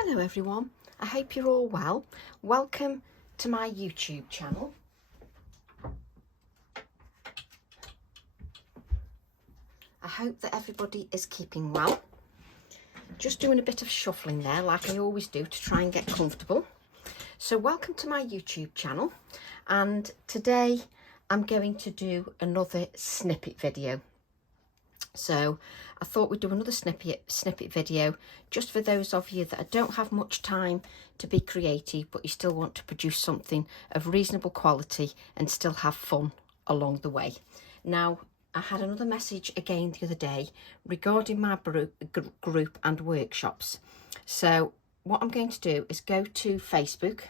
Hello everyone, I hope you're all well. Welcome to my YouTube channel. I hope that everybody is keeping well. Just doing a bit of shuffling there like I always do to try and get comfortable. So welcome to my YouTube channel, and today I'm going to do another snippet video. So I thought we'd do another snippet video just for those of you that don't have much time to be creative, but you still want to produce something of reasonable quality and still have fun along the way. Now, I had another message again the other day regarding my group and workshops. So what I'm going to do is go to Facebook,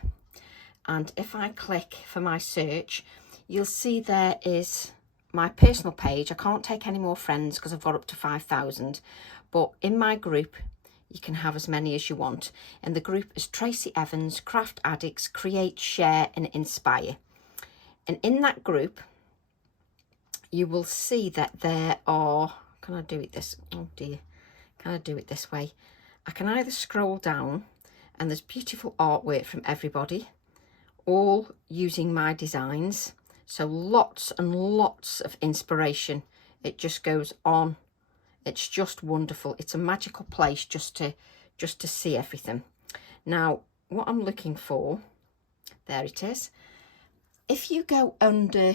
and if I click for my search, you'll see there is my personal page. I can't take any more friends because I've got up to 5,000, but in my group you can have as many as you want, and the group is Tracy Evans Craft Addicts Create, Share and Inspire. And in that group you will see that there are, can I do it this, oh dear, can I do it this way? I can either scroll down and there's beautiful artwork from everybody, all using my designs. So lots and lots of inspiration. It just goes on. It's just wonderful. It's a magical place just to see everything. Now, what I'm looking for, there it is. If you go under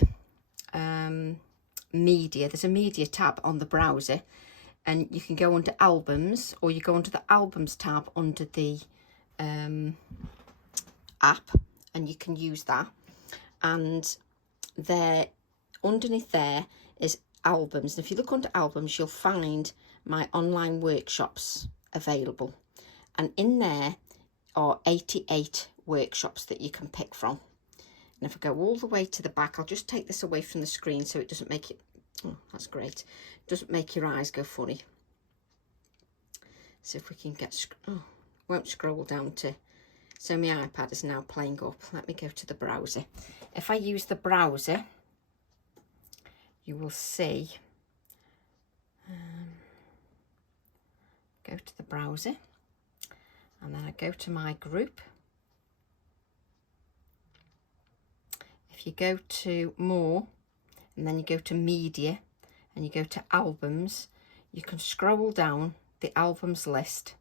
media, there's a media tab on the browser, and you can go under albums, or you go under the albums tab under the app, and you can use that. And there, underneath there is albums, and if you look under albums you'll find my online workshops available, and in there are 88 workshops that you can pick from. And if I go all the way to the back, I'll just take this away from the screen so it doesn't make it, oh that's great, doesn't make your eyes go funny. So if we can get, oh, won't scroll down to, so my iPad is now playing up. Let me go to the browser. If I use the browser, you will see, go to the browser, and then I go to my group. If you go to more, and then you go to media, and you go to albums, you can scroll down the albums list,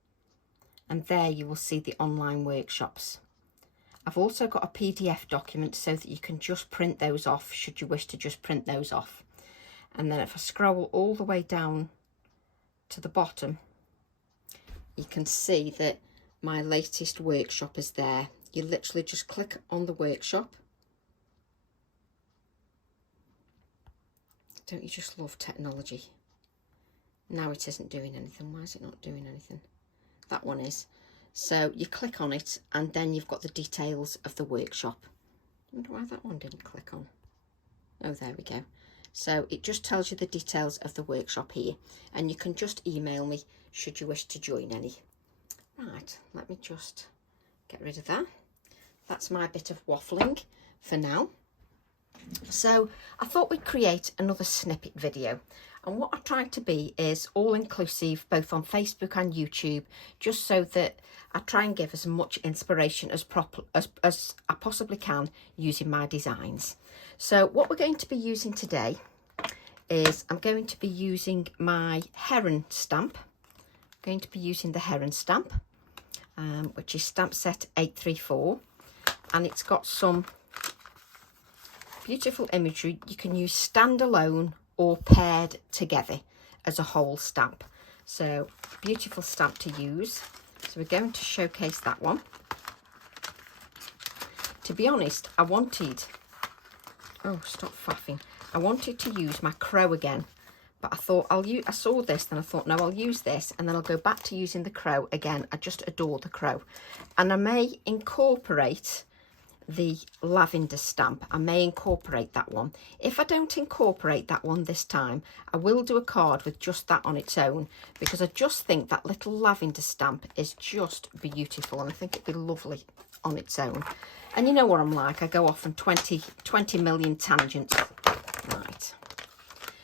and there you will see the online workshops. I've also got a PDF document so that you can just print those off should you wish to just print those off. And then if I scroll all the way down to the bottom, you can see that my latest workshop is there. You literally just click on the workshop. Don't you just love technology? Now it isn't doing anything. Why is it not doing anything? That one is. So you click on it, and then you've got the details of the workshop. I wonder why that one didn't click on. Oh, there we go. So it just tells you the details of the workshop here, and you can just email me should you wish to join any. Right, let me just get rid of that. That's my bit of waffling for now. So I thought we'd create another snippet video, and what I tried to be is all inclusive both on Facebook and YouTube, just so that I try and give as much inspiration as I possibly can using my designs. So what we're going to be using today is, I'm going to be using my Heron stamp. I'm going to be using the Heron stamp, which is stamp set 834, and it's got some beautiful imagery. You can use standalone or paired together as a whole stamp. So beautiful stamp to use. So we're going to showcase that one. To be honest, I wanted, oh stop faffing, I wanted to use my crow again, but I thought I saw this, then I thought no, I'll use this, and then I'll go back to using the crow again. I just adore the crow, and I may incorporate the lavender stamp. I may incorporate that one. If I don't incorporate that one this time, I will do a card with just that on its own, because I just think that little lavender stamp is just beautiful, and I think it'd be lovely on its own. And you know what I'm like, I go off on 20 million tangents. Right,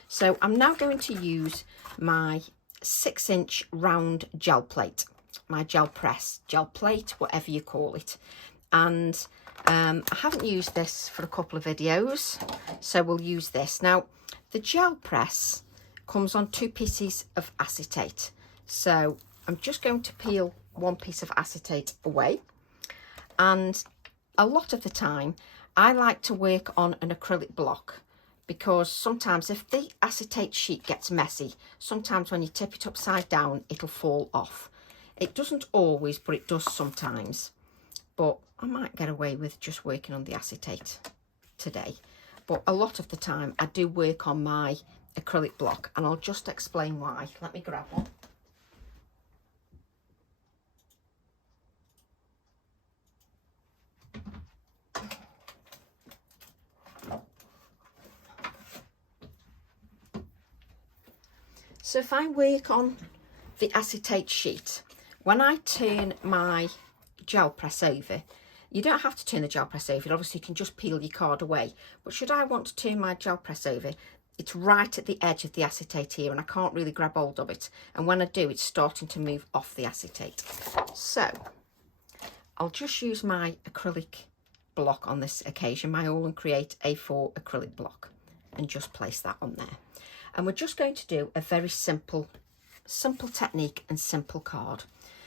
so I'm now going to use my 6-inch round gel plate. my gel press, gel plate, whatever you call it. And I haven't used this for a couple of videos, so we'll use this. Now, the gel press comes on 2 pieces of acetate. So I'm just going to peel 1 piece of acetate away. And a lot of the time, I like to work on an acrylic block, because sometimes if the acetate sheet gets messy, sometimes when you tip it upside down, it'll fall off. It doesn't always, but it does sometimes. But I might get away with just working on the acetate today. But a lot of the time, I do work on my acrylic block, and I'll just explain why. Let me grab one. So if I work on the acetate sheet, when I turn my gel press over, you don't have to turn the gel press over, obviously you can just peel your card away, but should I want to turn my gel press over, it's right at the edge of the acetate here, and I can't really grab hold of it, and when I do, it's starting to move off the acetate. So I'll just use my acrylic block on this occasion, my AALLandCreate A4 acrylic block, and just place that on there. And we're just going to do a very simple technique and simple card.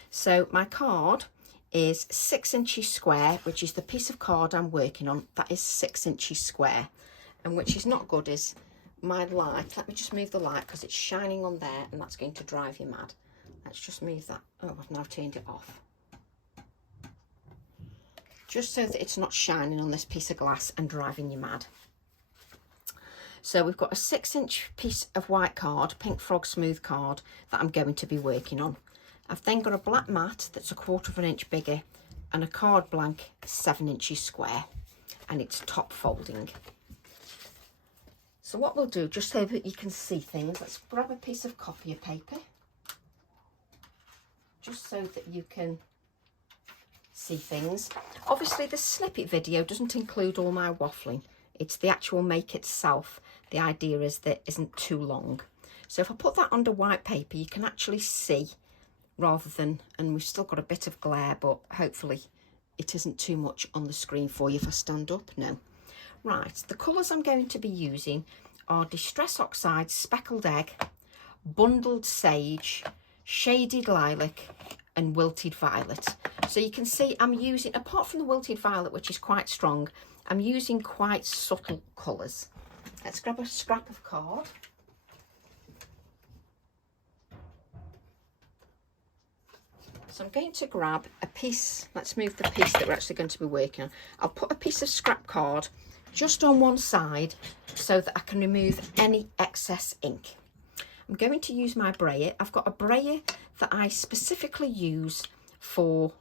So my card is 6 inches square, which is the piece of card I'm working on. That is 6 inches square. And which is not good is my light. Let me just move the light because it's shining on there and that's going to drive you mad. Let's just move that. Oh, I've now turned it off. Just so that it's not shining on this piece of glass and driving you mad. So we've got a 6-inch piece of white card, Pink Frog Smooth card, that I'm going to be working on. I've then got a black mat that's 1/4 of an inch bigger, and a card blank 7 inches square, and it's top folding. So what we'll do, just so that you can see things, let's grab a piece of copier paper, just so that you can see things. Obviously the snippet video doesn't include all my waffling. It's the actual make itself. The idea is that it isn't too long. So if I put that under white paper, you can actually see rather than, and we've still got a bit of glare, but hopefully it isn't too much on the screen for you if I stand up. No. Right, the colours I'm going to be using are Distress Oxide, Speckled Egg, Bundled Sage, Shaded Lilac and Wilted Violet. So you can see I'm using, apart from the Wilted Violet, which is quite strong, I'm using quite subtle colours. Let's grab a scrap of card. So I'm going to grab a piece, let's move the piece that we're actually going to be working on. I'll put a piece of scrap card just on one side so that I can remove any excess ink. I'm going to use my brayer. I've got a brayer that I specifically use for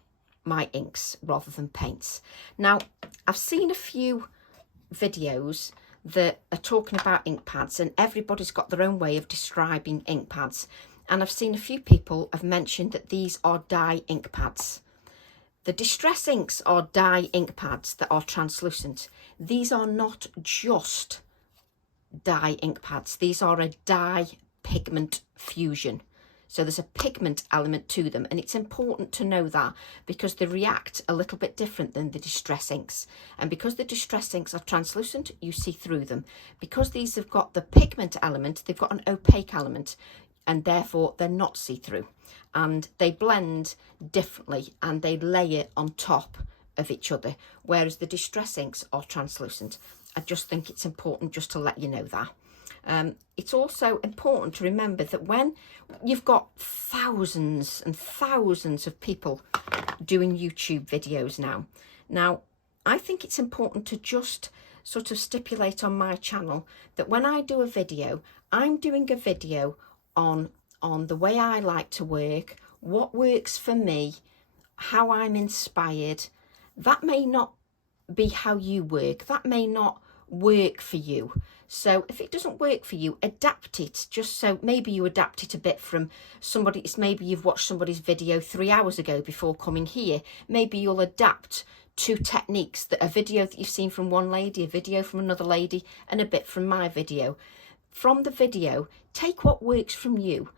my inks rather than paints. Now, I've seen a few videos that are talking about ink pads, and everybody's got their own way of describing ink pads. And I've seen a few people have mentioned that these are dye ink pads. The Distress inks are dye ink pads that are translucent. These are not just dye ink pads. These are a dye pigment fusion. So there's a pigment element to them, and it's important to know that because they react a little bit different than the Distress inks. And because the Distress inks are translucent, you see through them. Because these have got the pigment element, they've got an opaque element, and therefore they're not see-through. And they blend differently and they layer on top of each other, whereas the Distress inks are translucent. I just think it's important just to let you know that. It's also important to remember that when you've got thousands and thousands of people doing YouTube videos now, I think it's important to just sort of stipulate on my channel that when I do a video, I'm doing a video on the way I like to work, what works for me, how I'm inspired. That may not be how you work. That may not work for you. So if it doesn't work for you, adapt it. Just so maybe you adapt it a bit from somebody. It's maybe you've watched somebody's video 3 hours ago before coming here. Maybe you'll adapt 2 techniques, that a video that you've seen from one lady, a video from another lady, and a bit from my video. From the video, take what works from you.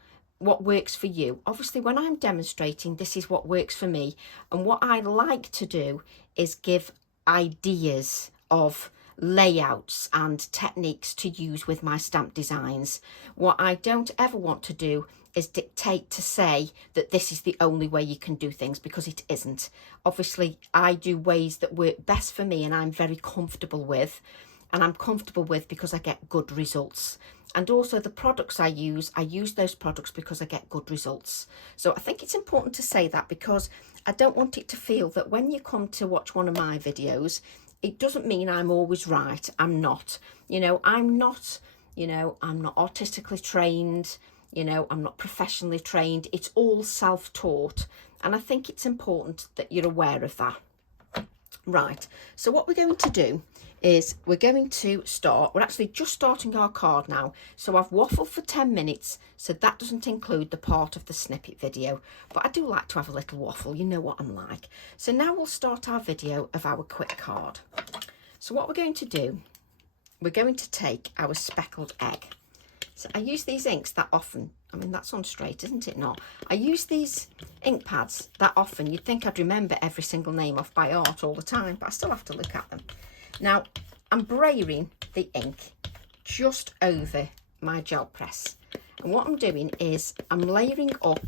what works for you. Obviously, when I'm demonstrating, this is what works for me. And what I like to do is give ideas of layouts and techniques to use with my stamp designs. What I don't ever want to do is dictate to say that this is the only way you can do things, because it isn't. Obviously, I do ways that work best for me and I'm very comfortable with, and I'm comfortable with because I get good results. And also the products I use those products because I get good results. So I think it's important to say that, because I don't want it to feel that when you come to watch one of my videos, it doesn't mean I'm always right. I'm not. I'm not artistically trained. I'm not professionally trained. It's all self-taught. And I think it's important that you're aware of that. Right, so what we're going to do is we're going to start, we're actually just starting our card now. So I've waffled for 10 minutes, so that doesn't include the part of the snippet video, but I do like to have a little waffle, you know what I'm like. So now we'll start our video of our quick card. So what we're going to do, we're going to take our speckled egg. So I use these inks that often. I mean, that's on straight, isn't it not? I use these ink pads that often. You'd think I'd remember every single name off by heart all the time, but I still have to look at them. Now, I'm brayering the ink just over my gel press. And what I'm doing is I'm layering up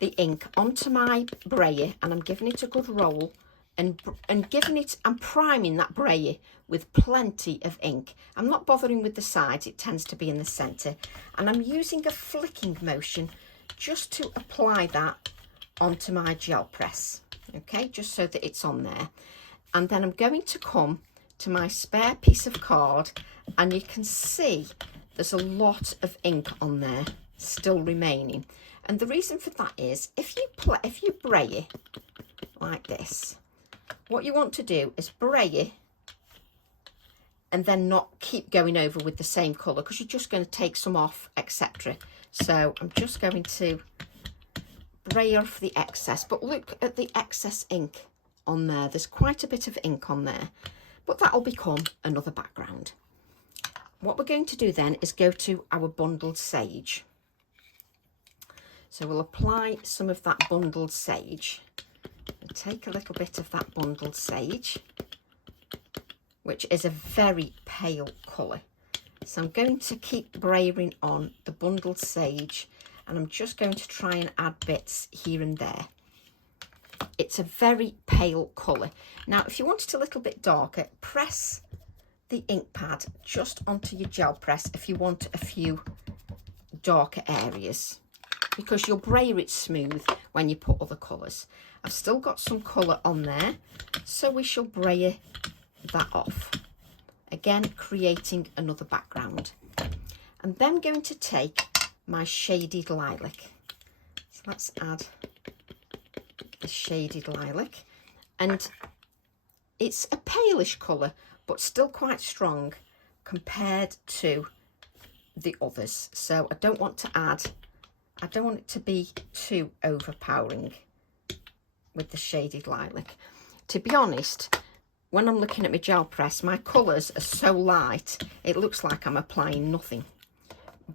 the ink onto my brayer, and I'm giving it a good roll, and I'm priming that brayer with plenty of ink. I'm not bothering with the sides, it tends to be in the centre. And I'm using a flicking motion just to apply that onto my gel press, okay, just so that it's on there. And then I'm going to come to my spare piece of card, and you can see there's a lot of ink on there still remaining. And the reason for that is if you brayer like this, what you want to do is brayer and then not keep going over with the same colour, because you're just going to take some off, etc. So I'm just going to brayer off the excess, but look at the excess ink on there. There's quite a bit of ink on there, but that'll become another background. What we're going to do then is go to our bundled sage. So we'll apply some of that bundled sage. We'll take a little bit of that bundled sage, which is a very pale colour. So I'm going to keep brayering on the bundled sage, and I'm just going to try and add bits here and there. It's a very pale colour. Now, if you want it a little bit darker, press the ink pad just onto your gel press if you want a few darker areas, because you'll brayer it smooth when you put other colours. I've still got some colour on there, so we shall brayer that off. Again, creating another background. I'm then going to take my shaded lilac. So let's add the shaded lilac, and it's a palish colour but still quite strong compared to the others. So I don't want it to be too overpowering with the shaded lilac. To be honest, when I'm looking at my gel press, my colours are so light it looks like I'm applying nothing.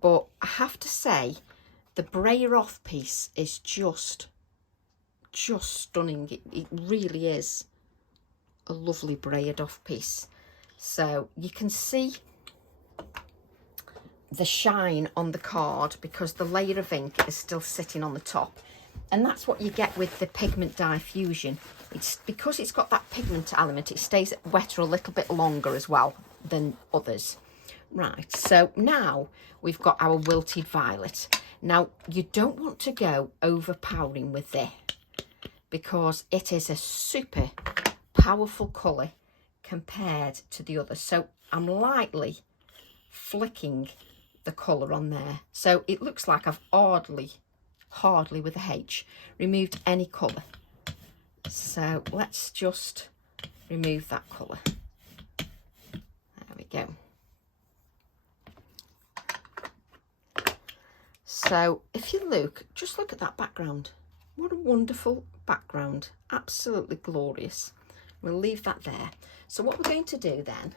But I have to say, the brayer off piece is just stunning. It really is a lovely brayered off piece. So you can see the shine on the card because the layer of ink is still sitting on the top, and that's what you get with the pigment diffusion. It's because it's got that pigment element, it stays wetter a little bit longer as well than others. Right, so now we've got our wilted violet. Now you don't want to go overpowering with this because it is a super powerful colour compared to the others. So I'm lightly flicking the colour on there, so it looks like I've hardly with a H removed any colour. So let's just remove that colour. There we go. So if you look, just look at that background. What a wonderful background, absolutely glorious. We'll leave that there. So what we're going to do then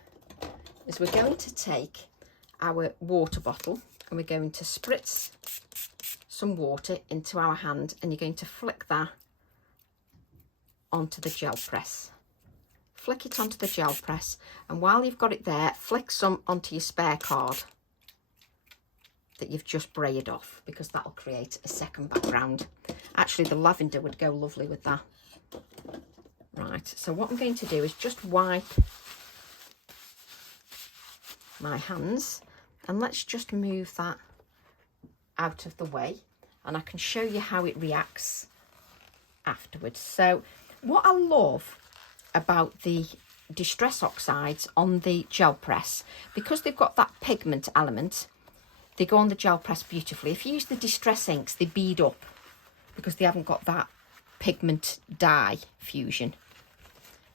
is we're going to take our water bottle and we're going to spritz some water into our hand, and you're going to flick that onto the gel press. Flick it onto the gel press, and while you've got it there, flick some onto your spare card that you've just braided off, because that'll create a second background. Actually, the lavender would go lovely with that. Right, so what I'm going to do is just wipe my hands, and let's just move that out of the way, and I can show you how it reacts afterwards. So what I love about the Distress Oxides on the gel press, because they've got that pigment element, they go on the gel press beautifully. If you use the Distress inks, they bead up because they haven't got that pigment dye fusion.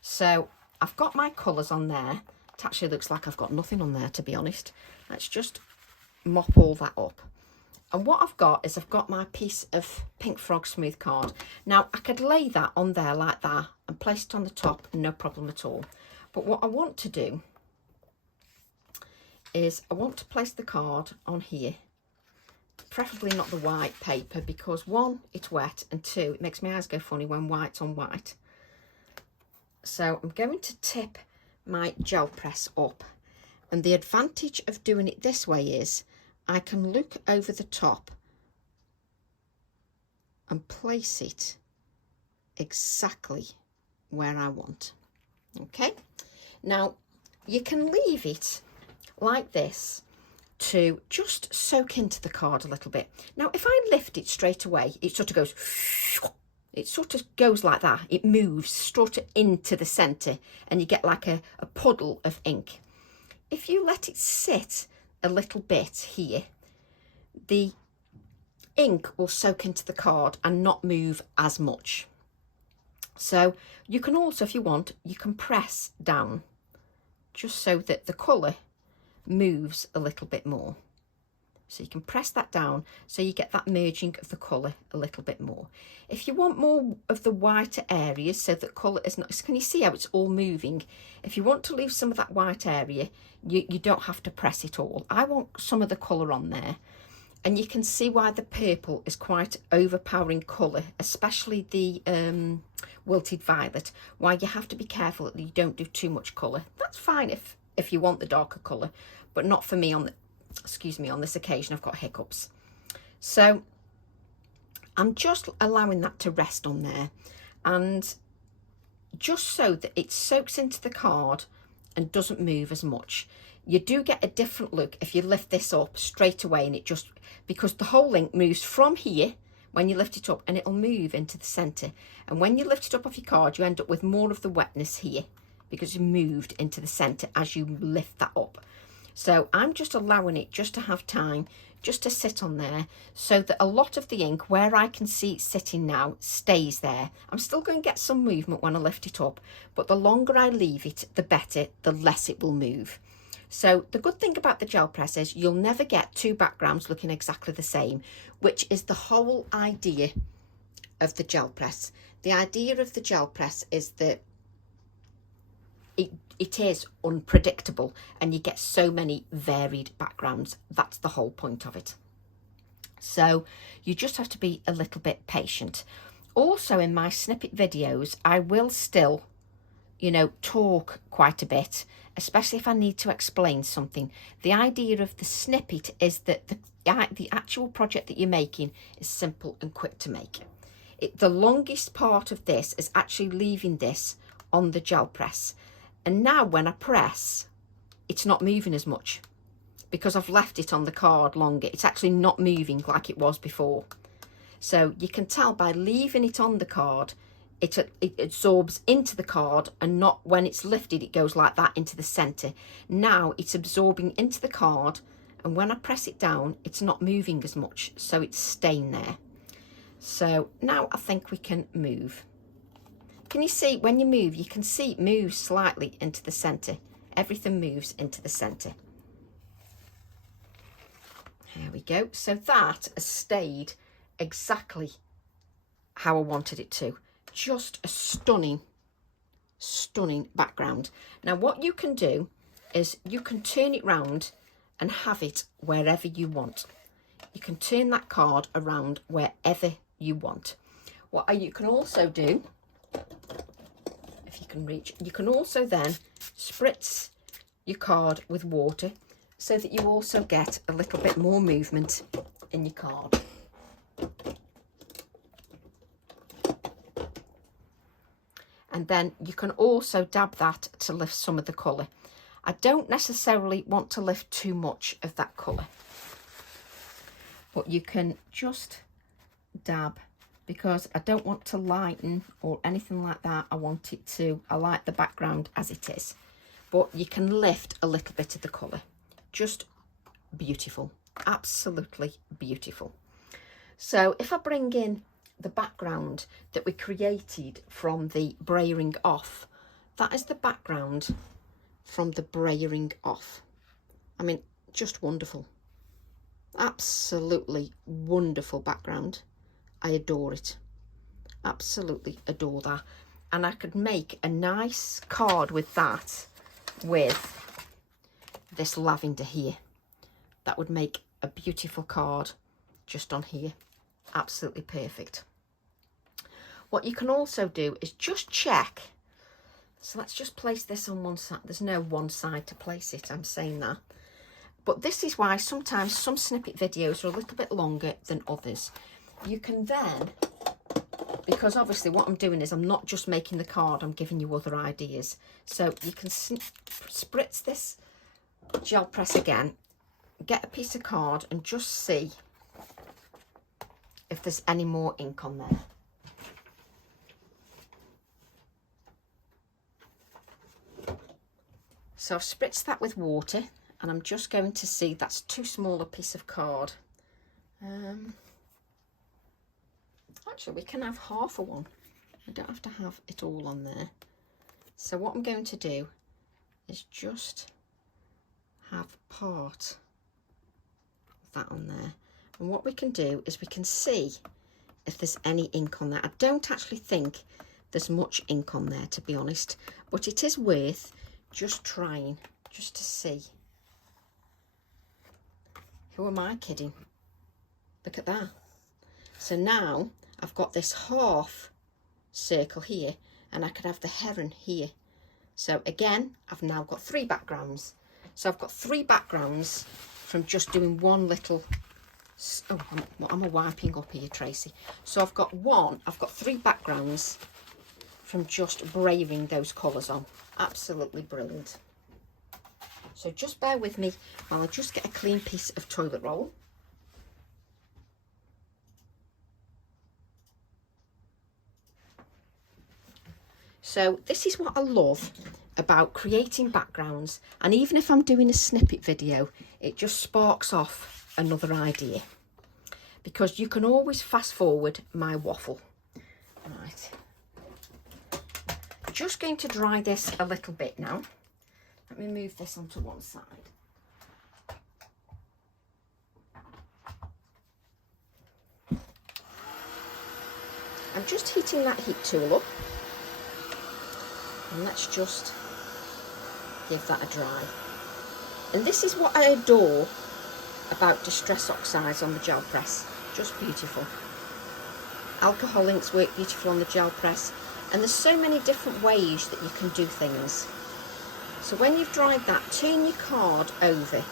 So I've got my colours on there. It actually looks like I've got nothing on there, to be honest. Let's just mop all that up. And what I've got is I've got my piece of Pink Frog Smooth card. Now, I could lay that on there like that and place it on the top, and no problem at all. But what I want to do is I want to place the card on here, preferably not the white paper, because one, it's wet, and two, it makes my eyes go funny when white's on white. So I'm going to tip my gel press up, and the advantage of doing it this way is I can look over the top and place it exactly where I want. Okay, now you can leave it like this to just soak into the card a little bit. Now, if I lift it straight away, it sort of goes like that. It moves sort of into the centre, and you get like a puddle of ink. If you let it sit a little bit here, the ink will soak into the card and not move as much. So you can also, if you want, you can press down just so that the colour moves a little bit more. So you can press that down so you get that merging of the colour a little bit more. If you want more of the whiter areas so that colour is not, can you see how it's all moving? If you want to leave some of that white area, you don't have to press it all. I want some of the colour on there. And you can see why the purple is quite overpowering colour, especially the wilted violet, why you have to be careful that you don't do too much colour. That's fine if you want the darker colour, but not for me on the, excuse me, on this occasion. I've got hiccups. So I'm just allowing that to rest on there, and just so that it soaks into the card and doesn't move as much. You do get a different look if you lift this up straight away, and it just, because the whole ink moves from here when you lift it up, and it'll move into the centre. And when you lift it up off your card, you end up with more of the wetness here because you moved into the centre as you lift that up. So I'm just allowing it just to have time, just to sit on there, so that a lot of the ink, where I can see it sitting now, stays there. I'm still going to get some movement when I lift it up, but the longer I leave it, the better, the less it will move. So the good thing about the gel press is you'll never get two backgrounds looking exactly the same, which is the whole idea of the gel press. The idea of the gel press is that it is unpredictable, and you get so many varied backgrounds. That's the whole point of it. So you just have to be a little bit patient. Also, in my snippet videos, I will still, you know, talk quite a bit, especially if I need to explain something. The idea of the snippet is that the actual project that you're making is simple and quick to make. The longest part of this is actually leaving this on the gel press. And now when I press, it's not moving as much because I've left it on the card longer. It's actually not moving like it was before. So you can tell by leaving it on the card, it absorbs into the card, and not when it's lifted, it goes like that into the centre. Now it's absorbing into the card, and when I press it down, it's not moving as much, so it's staying there. So now I think we can move. Can you see when you move, you can see it moves slightly into the centre. Everything moves into the centre. There we go. So that has stayed exactly how I wanted it to. Just a stunning, stunning background. Now what you can do is you can turn it round and have it wherever you want. you can turn that card around wherever you want. What you can also do, if you can reach, you can also then spritz your card with water so that you also get a little bit more movement in your card. And then you can also dab that to lift some of the colour. I don't necessarily want to lift too much of that colour, but you can just dab, because I don't want to lighten or anything like that. I want it to, I like the background as it is, but you can lift a little bit of the colour. Just beautiful, absolutely beautiful. So if I bring in the background that we created from the brayering off, that is the background from the brayering off. I mean, just wonderful, absolutely wonderful background. I adore it, absolutely adore that. And I could make a nice card with that, with this lavender here. That would make a beautiful card just on here, absolutely perfect. What you can also do is just check. So let's just place this on one side. There's no one side to place it, I'm saying that. But this is why sometimes some snippet videos are a little bit longer than others. You can then, because obviously what I'm doing is I'm not just making the card, I'm giving you other ideas. So you can spritz this gel press again, get a piece of card and just see if there's any more ink on there. So I've spritzed that with water, and I'm just going to see, that's too small a piece of card. Actually, we can have half of one. I don't have to have it all on there. So what I'm going to do is just have part of that on there. And what we can do is we can see if there's any ink on there. I don't actually think there's much ink on there, to be honest, but it is worth just trying, just to see. Who am I kidding? Look at that. So now I've got this half circle here, and I could have the heron here. So again, I've now got 3 backgrounds. So I've got 3 backgrounds from just doing one little, oh, I'm a wiping up here, Tracy. So I've got 3 backgrounds from just braving those colours on. Absolutely brilliant. So just bear with me while I just get a clean piece of toilet roll. So this is what I love about creating backgrounds, and even if I'm doing a snippet video, it just sparks off another idea, because you can always fast forward my waffle. Right. Just going to dry this a little bit now. Let me move this onto one side. I'm just heating that heat tool up, and let's just give that a dry. And this is what I adore about Distress Oxides on the gel press. Just beautiful. Alcohol inks work beautiful on the gel press, and there's so many different ways that you can do things. So when you've dried that, turn your card over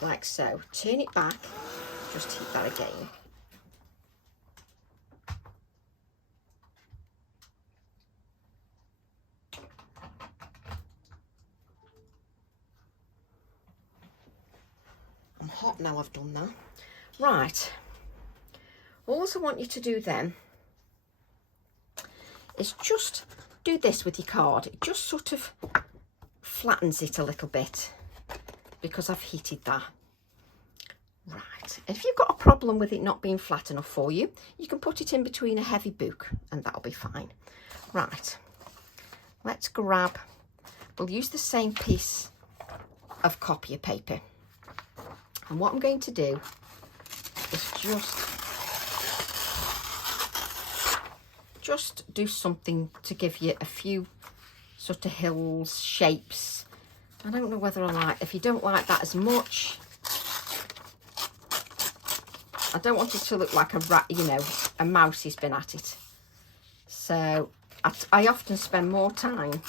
like so. Turn it back, just heat that again. I'm hot now I've done that. Right, all I want you to do then is just do this with your card. It just sort of flattens it a little bit because I've heated that. Right, if you've got a problem with it not being flat enough for you, you can put it in between a heavy book and that'll be fine. Right, let's grab, we'll use the same piece of copier paper. And what I'm going to do is just do something to give you a few sort of hills, shapes. I don't know whether I like, if you don't like that as much, I don't want it to look like a rat, you know, a mouse has been at it. So I often spend more time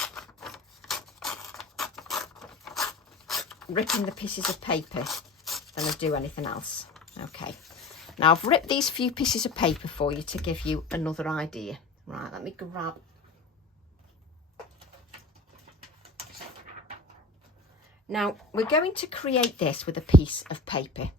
ripping the pieces of paper than I do anything else. Okay, now I've ripped these few pieces of paper for you to give you another idea. Right, let me grab. Now we're going to create this with a piece of paper.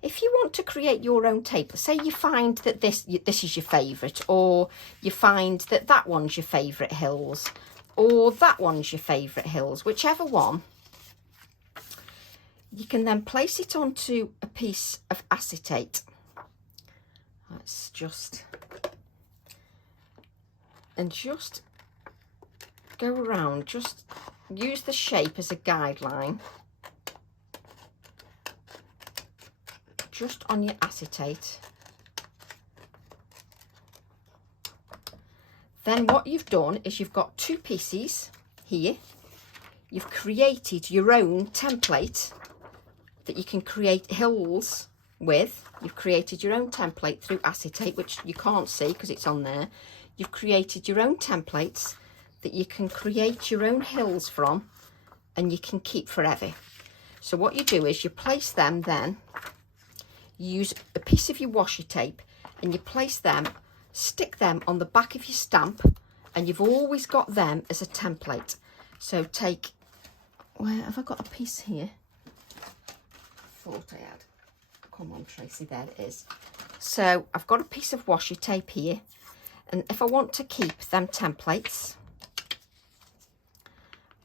If you want to create your own tape, say you find that this is your favourite, or you find that that one's your favourite hills, or that one's your favourite hills, whichever one, you can then place it onto a piece of acetate. Let's just go around, just use the shape as a guideline. Just on your acetate. Then what you've done is you've got two pieces here. You've created your own template that you can create hills with. You've created your own template through acetate, which you can't see because it's on there. You've created your own templates that you can create your own hills from, and you can keep forever. So what you do is you place them, then you use a piece of your washi tape and you place them, stick them on the back of your stamp, and you've always got them as a template. So take, where have I got a piece here? Thought I had. Come on, Tracy, there it is. So I've got a piece of washi tape here, and if I want to keep them templates,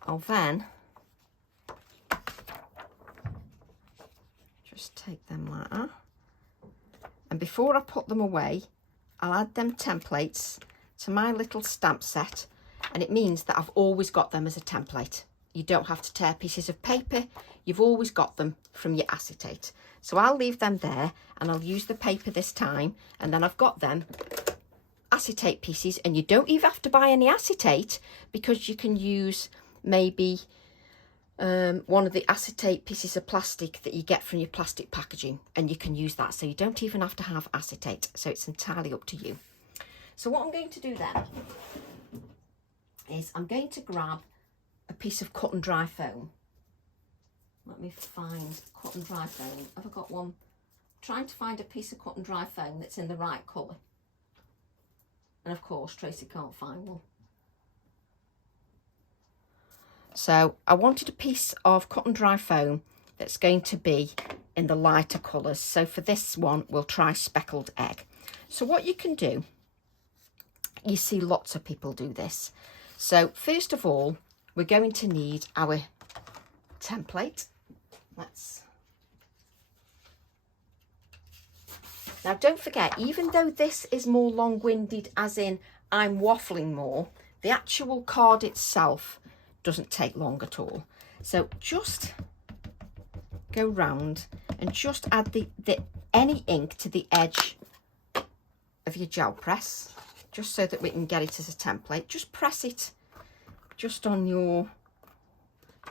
I'll then just take them like that. And before I put them away, I'll add them templates to my little stamp set, and it means that I've always got them as a template. You don't have to tear pieces of paper, you've always got them from your acetate. So I'll leave them there, and I'll use the paper this time, and then I've got them acetate pieces, and you don't even have to buy any acetate, because you can use maybe one of the acetate pieces of plastic that you get from your plastic packaging, and you can use that. So you don't even have to have acetate, so it's entirely up to you. So what I'm going to do then is I'm going to grab a piece of cut and dry foam. Let me find cut and dry foam. Have I got one? I'm trying to find a piece of cut and dry foam that's in the right colour, and of course Tracy can't find one. So I wanted a piece of cut and dry foam that's going to be in the lighter colours. So for this one, we'll try speckled egg. So what you can do, you see lots of people do this. So first of all, we're going to need our template. Now don't forget, even though this is more long-winded, as in I'm waffling more, the actual card itself doesn't take long at all. So just go round and just add any ink to the edge of your gel press, just so that we can get it as a template. Just press it just on your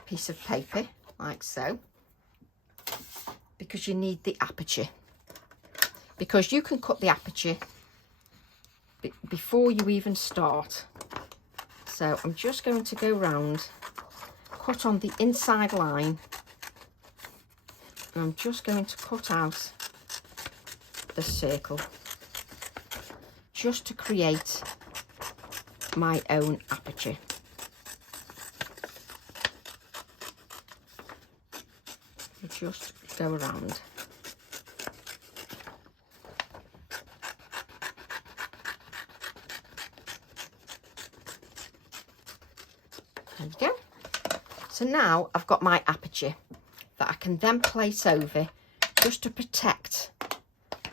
piece of paper like so, because you need the aperture, because you can cut the aperture before you even start. So I'm just going to go round, cut on the inside line, and I'm just going to cut out the circle just to create my own aperture. Just go around. There you go. So now I've got my aperture that I can then place over just to protect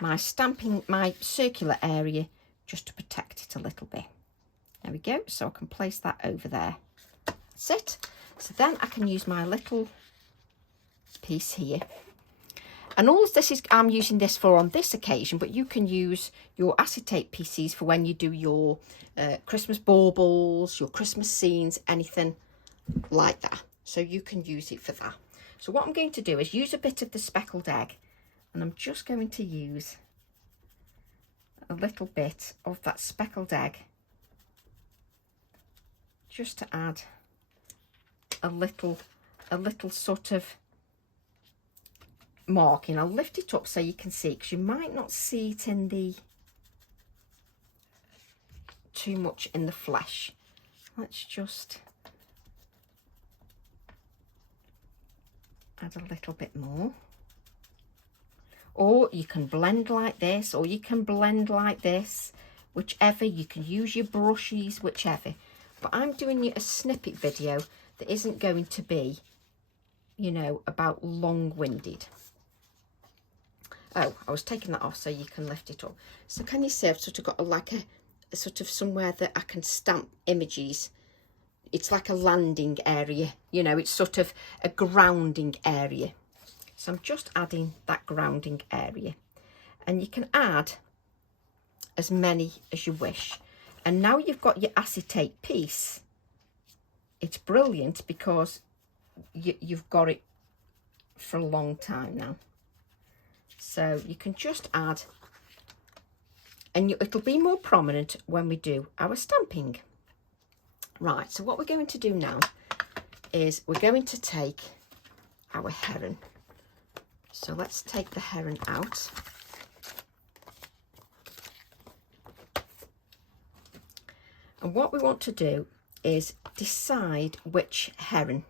my stamping, my circular area, just to protect it a little bit. There we go. So I can place that over there. That's it. So then I can use my little piece here. And all this is, I'm using this for on this occasion, but you can use your acetate pieces for when you do your Christmas baubles, your Christmas scenes, anything like that. So you can use it for that. So what I'm going to do is use a bit of the speckled egg, and I'm just going to use a little bit of that speckled egg, just to add a little sort of marking. I'll lift it up so you can see, because you might not see it in the too much in the flesh. Let's just add a little bit more. Or you can blend like this, or you can blend like this, whichever. You can use your brushes, whichever. But I'm doing you a snippet video that isn't going to be, you know, about long-winded. Oh, I was taking that off so you can lift it up. So can you see I've sort of got like a sort of somewhere that I can stamp images. It's like a landing area, you know, it's sort of a grounding area. So I'm just adding that grounding area, and you can add as many as you wish. And now you've got your acetate piece. It's brilliant because you've got it for a long time now. So you can just add, and it'll be more prominent when we do our stamping. Right, so what we're going to do now is we're going to take our heron. So let's take the heron out. And what we want to do is decide which heron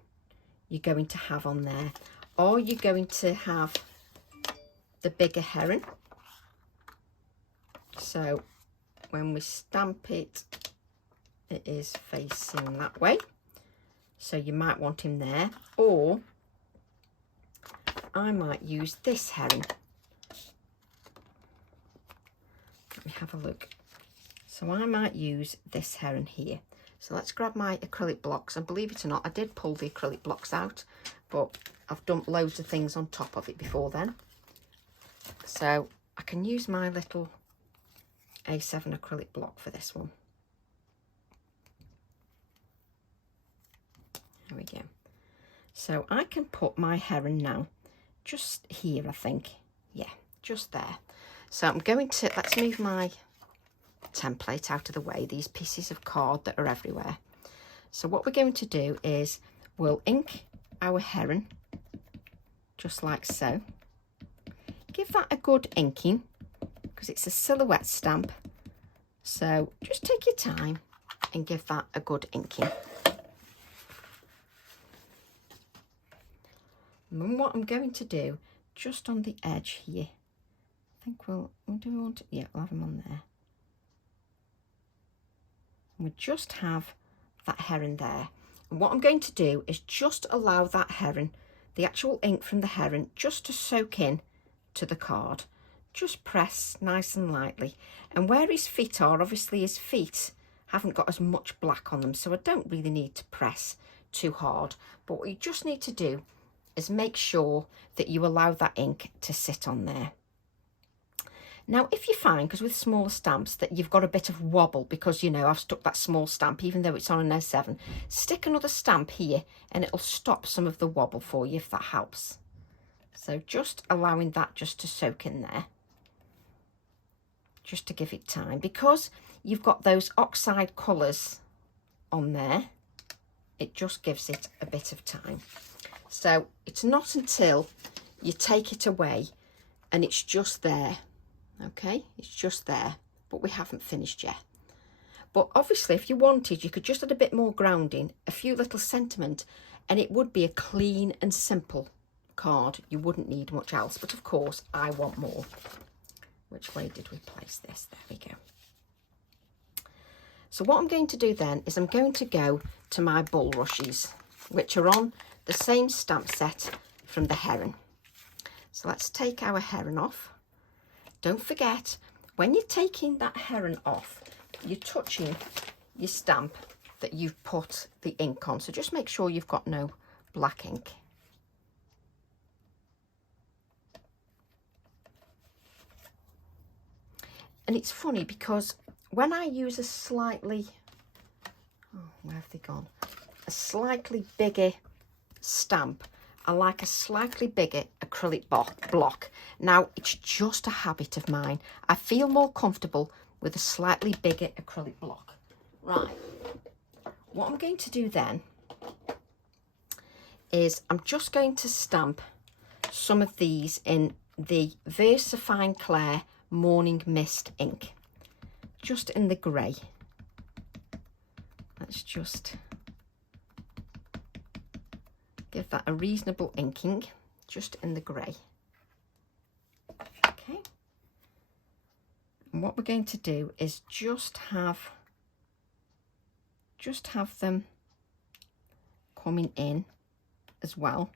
you're going to have on there. Are you going to have the bigger heron? So when we stamp it, it is facing that way. So you might want him there. Or I might use this heron. Let me have a look. So I might use this heron here. So let's grab my acrylic blocks, and believe it or not, I did pull the acrylic blocks out, but I've dumped loads of things on top of it before then. So I can use my little A7 acrylic block for this one. There we go. So I can put my heron now just here, I think. Yeah, just there. So I'm going to, let's move my template out of the way, these pieces of card that are everywhere. So what we're going to do is we'll ink our heron just like so. Give that a good inking because it's a silhouette stamp. So just take your time and give that a good inking. And what I'm going to do just on the edge here, I think do we want to, yeah, we'll have them on there. We'll just have that heron there. And what I'm going to do is just allow that heron, the actual ink from the heron, just to soak in to the card. Just press nice and lightly. And where his feet are, obviously his feet haven't got as much black on them, so I don't really need to press too hard. But what you just need to do is make sure that you allow that ink to sit on there. Now, if you find, because with smaller stamps, that you've got a bit of wobble because, you know, I've stuck that small stamp, even though it's on an A7, stick another stamp here and it'll stop some of the wobble for you, if that helps. So just allowing that just to soak in there, just to give it time, because you've got those oxide colours on there, it just gives it a bit of time. So it's not until you take it away and it's just there. Okay, it's just there, but we haven't finished yet. But obviously, if you wanted, you could just add a bit more grounding, a few little sentiment, and it would be a clean and simple card. You wouldn't need much else, but of course, I want more. Which way did we place this? There we go. So what I'm going to do then is I'm going to go to my bulrushes, which are on the same stamp set from the heron. So let's take our heron off. Don't forget, when you're taking that heron off, you're touching your stamp that you've put the ink on. So just make sure you've got no black ink. And it's funny because when I use a slightly, oh, where have they gone? A slightly bigger stamp, I like a slightly bigger acrylic block. Now, it's just a habit of mine. I feel more comfortable with a slightly bigger acrylic block. Right, what I'm going to do then is I'm just going to stamp some of these in the VersaFine Clair Morning Mist ink, just in the grey. Let's just give that a reasonable inking, just in the grey. Okay. And what we're going to do is just have them coming in as well.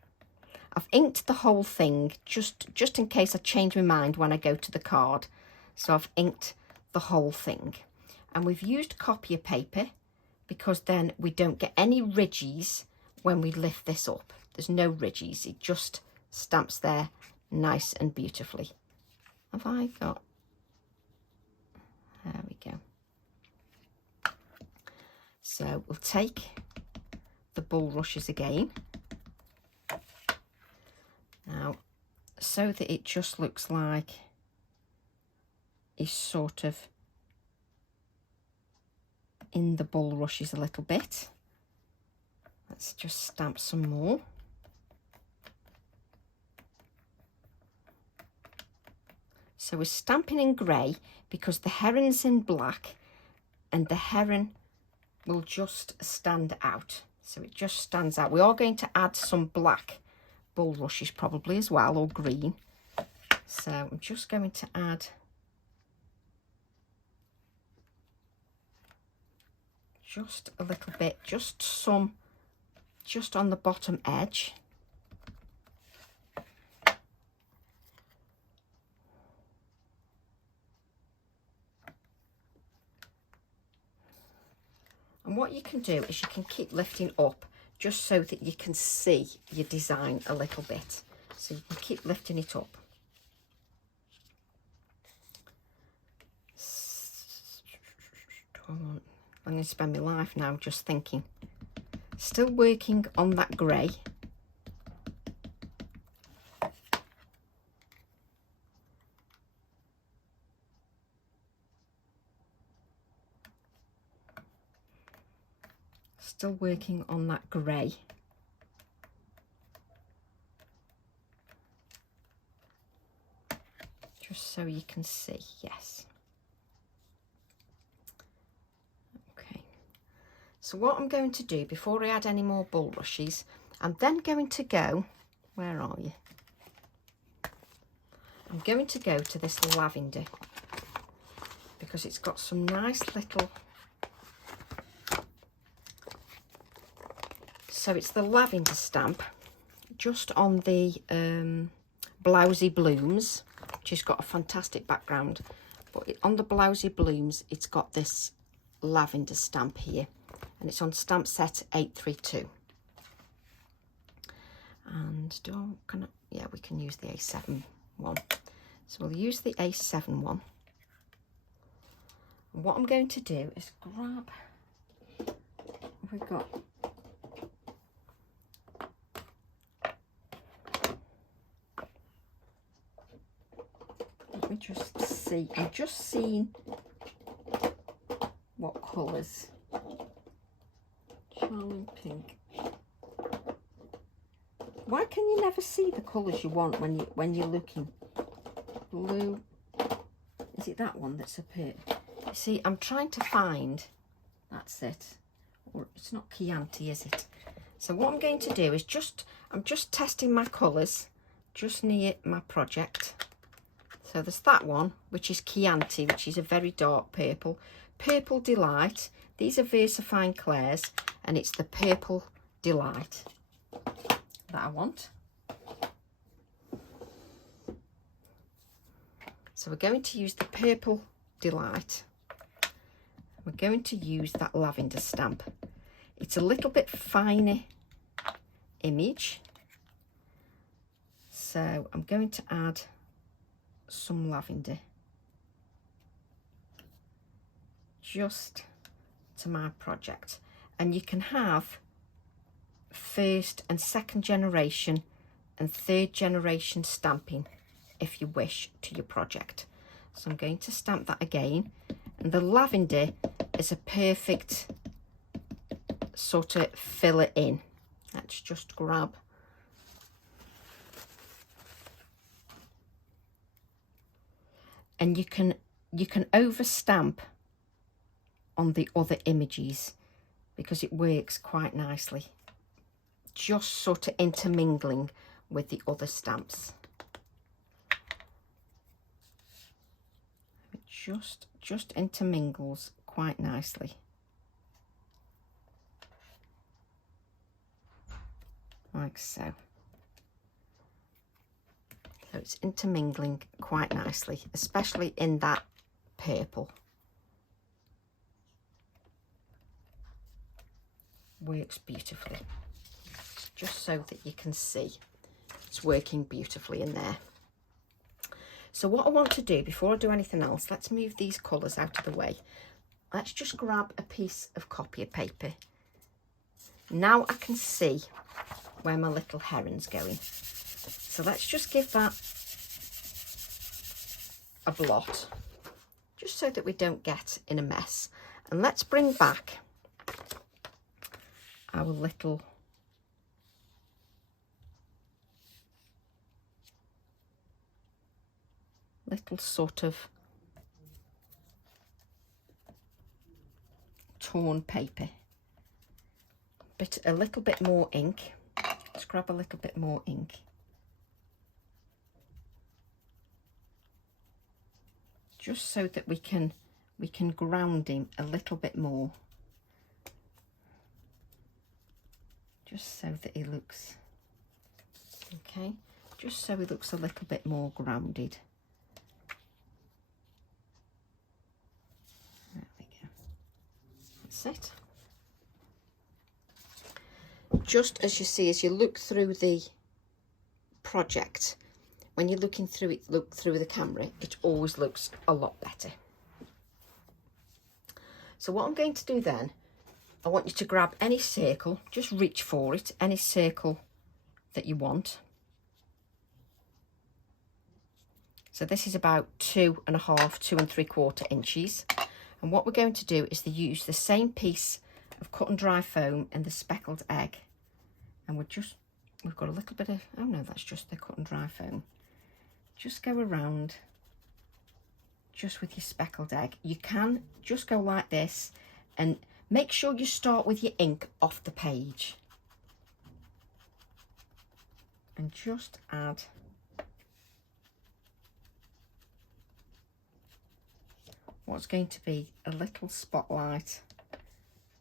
I've inked the whole thing just in case I change my mind when I go to the card. So I've inked the whole thing. And we've used copier paper because then we don't get any ridges when we lift this up. There's no ridges. It just stamps there nice and beautifully. Have I got... There we go. So we'll take the bulrushes again. Now, so that it just looks like it's sort of in the bulrushes a little bit. Let's just stamp some more. So we're stamping in grey because the heron's in black and the heron will just stand out. So it just stands out. We are going to add some black bulrushes probably as well, or green. So I'm just going to add just a little bit, just on the bottom edge. And what you can do is you can keep lifting up just so that you can see your design a little bit. So you can keep lifting it up. I'm going to spend my life now just thinking. Still working on that grey. Still working on that grey. Just so you can see, yes. Okay. So what I'm going to do before I add any more bulrushes, I'm then going to go, where are you? I'm going to go to this lavender because it's got some nice little... So it's the lavender stamp just on the Blousy Blooms, which has got a fantastic background. But on the Blousy Blooms, it's got this lavender stamp here. And it's on stamp set 832. And yeah, we can use the A7 one. So we'll use the A7 one. And what I'm going to do is grab... We've got... Let me just see. I'm just seeing what colours. Charming pink. Why can you never see the colours you want when you're looking? Blue. Is it that one that's a pink? You see, I'm trying to find. That's it. Or it's not Chianti, is it? So what I'm going to do is I'm just testing my colours just near my project. So there's that one, which is Chianti, which is a very dark purple. Purple Delight. These are VersaFine Clairs, and it's the Purple Delight that I want. So we're going to use the Purple Delight. We're going to use that lavender stamp. It's a little bit finer image. So I'm going to add some lavender just to my project, and you can have first and second generation and 3rd generation stamping if you wish to your project. So I'm going to stamp that again, and the lavender is a perfect sort of filler in. Let's just grab and you can over stamp on the other images because it works quite nicely, just sort of intermingling with the other stamps. It just intermingles quite nicely, like so. So it's intermingling quite nicely, especially in that purple. Works beautifully, just so that you can see it's working beautifully in there. So what I want to do before I do anything else, let's move these colours out of the way. Let's just grab a piece of copy paper. Now I can see where my little heron's going. So let's just give that a blot, just so that we don't get in a mess. And let's bring back our little sort of torn paper. A little bit more ink. Let's grab a little bit more ink. Just so that we can ground him a little bit more. Just so that he looks, okay, just so he looks a little bit more grounded. There we go. That's it. Just as you see, as you look through the project, when you're looking through it, look through the camera, it always looks a lot better. So what I'm going to do then, I want you to grab any circle, just reach for it, any circle that you want. So this is about 2.5, 2 3/4 inches. And what we're going to do is to use the same piece of cut and dry foam and the speckled egg. And we've got a little bit of, oh no, that's just the cut and dry foam. Just go around, just with your speckled egg. You can just go like this, and make sure you start with your ink off the page. And just add what's going to be a little spotlight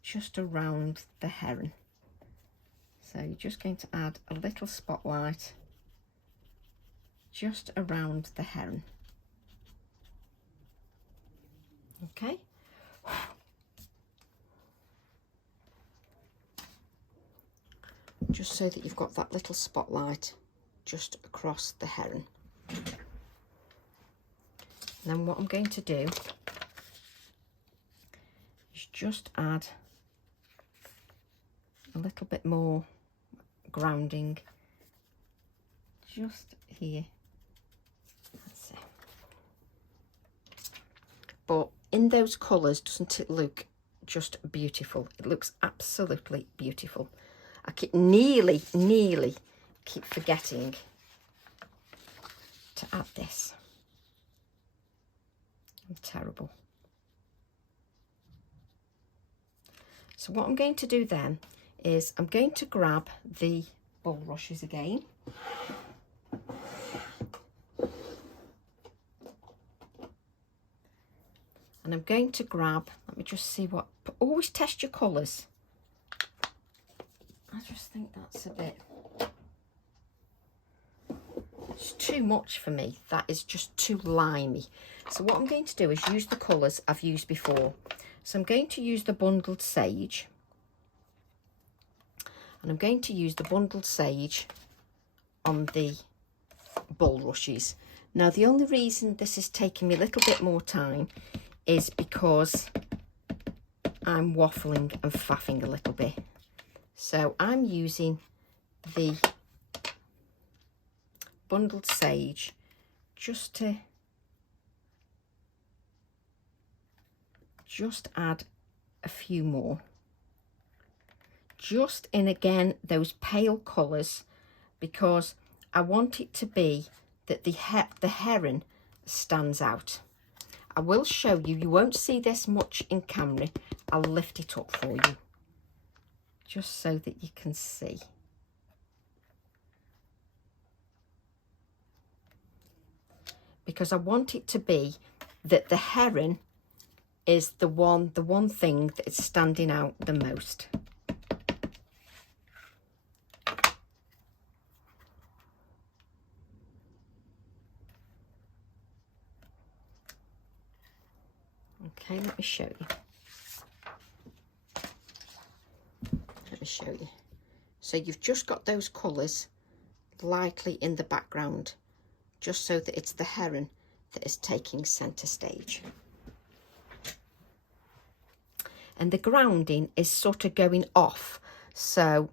just around the heron. So you're just going to add a little spotlight just around the heron. Okay. Just so that you've got that little spotlight just across the heron. And then what I'm going to do is just add a little bit more grounding just here. That's it. But in those colours, doesn't it look just beautiful? It looks absolutely beautiful. I keep nearly keep forgetting to add this. I'm terrible. So what I'm going to do then is I'm going to grab the bulrushes again. And I'm going to grab, let me just see what, always test your colours. I just think that's a bit, it's too much for me. That is just too limey. So what I'm going to do is use the colours I've used before. So I'm going to use the bundled sage. And I'm going to use the bundled sage on the bulrushes. Now the only reason this is taking me a little bit more time is because I'm waffling and faffing a little bit. So I'm using the bundled sage, just to add a few more. Just in again those pale colours, because I want it to be that the heron stands out. I will show you, you won't see this much in camera. I'll lift it up for you just so that you can see. Because I want it to be that the heron is the one thing that is standing out the most. Okay, let me show you. So you've just got those colours lightly in the background, just so that it's the heron that is taking centre stage. And the grounding is sort of going off. So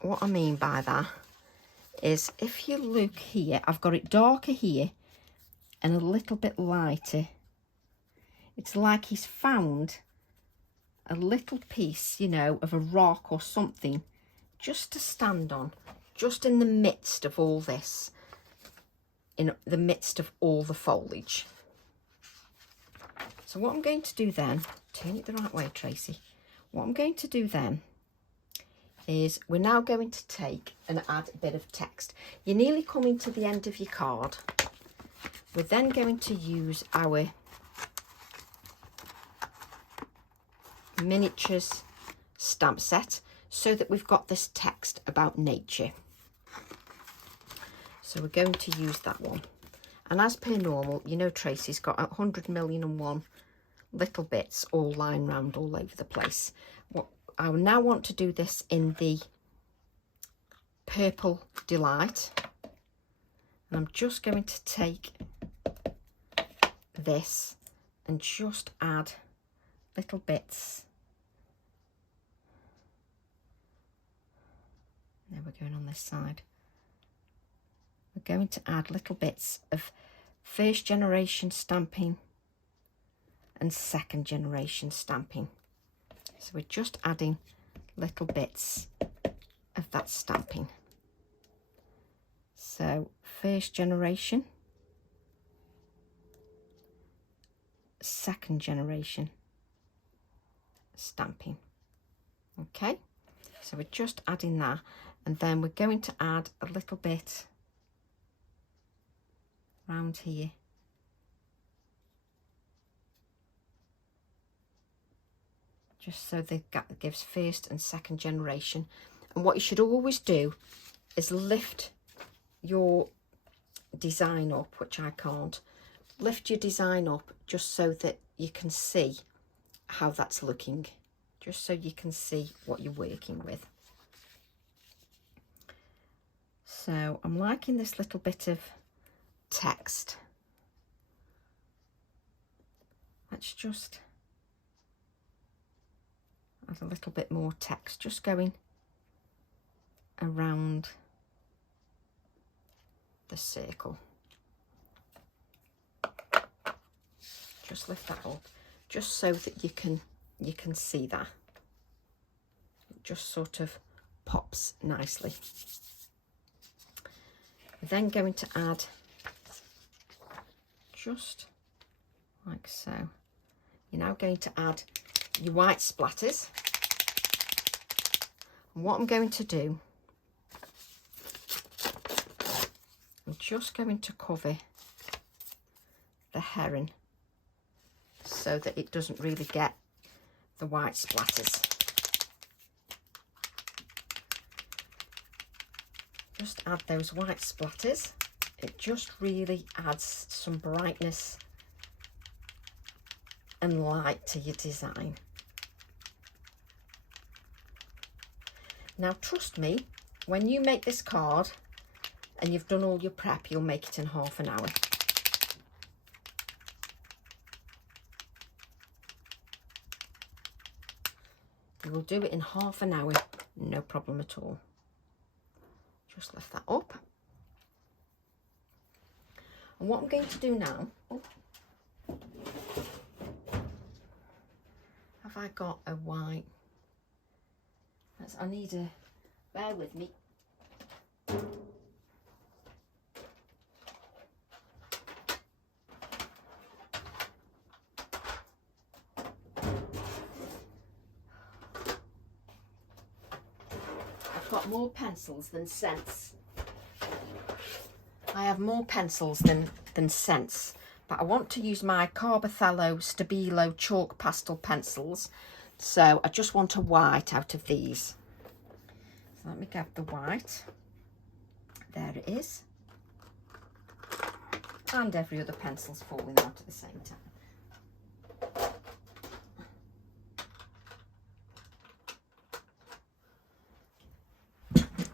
what I mean by that is, if you look here, I've got it darker here and a little bit lighter. It's like he's found a little piece, you know, of a rock or something just to stand on, just in the midst of all this, in the midst of all the foliage. So what I'm going to do then, turn it the right way, Tracy. What I'm going to do then is we're now going to take and add a bit of text. You're nearly coming to the end of your card. We're then going to use our miniatures stamp set so that we've got this text about nature. So we're going to use that one. And as per normal, you know, Tracy's got 100,000,001 little bits all lying around all over the place. What I now want to do this in the Purple Delight. And I'm just going to take this and just add little bits. Now we're going on this side. We're going to add little bits of first generation stamping and second generation stamping. So we're just adding little bits of that stamping. So first generation, second generation stamping. Okay, so we're just adding that, and then we're going to add a little bit around here. Just so the gap gives first and second generation. And what you should always do is lift your design up, which I can't. Lift your design up just so that you can see how that's looking, just so you can see what you're working with. So I'm liking this little bit of text. Let's just add a little bit more text, just going around the circle. Just lift that up, just so that you can see that. It just sort of pops nicely. We're then going to add just like so. You're now going to add your white splatters. And what I'm going to do, I'm just going to cover the heron so that it doesn't really get the white splatters. Just add those white splatters. It just really adds some brightness and light to your design. Now trust me, when you make this card and you've done all your prep, you'll make it in half an hour. You will do it in half an hour, no problem at all. Just lift that up. And what I'm going to do now, have I got a white? I need a, bear with me. I've got more pencils than scents. I have more pencils than scents, but I want to use my Carbothello Stabilo chalk pastel pencils, so I just want a white out of these. So let me grab the white. There it is. And every other pencil's falling out at the same time.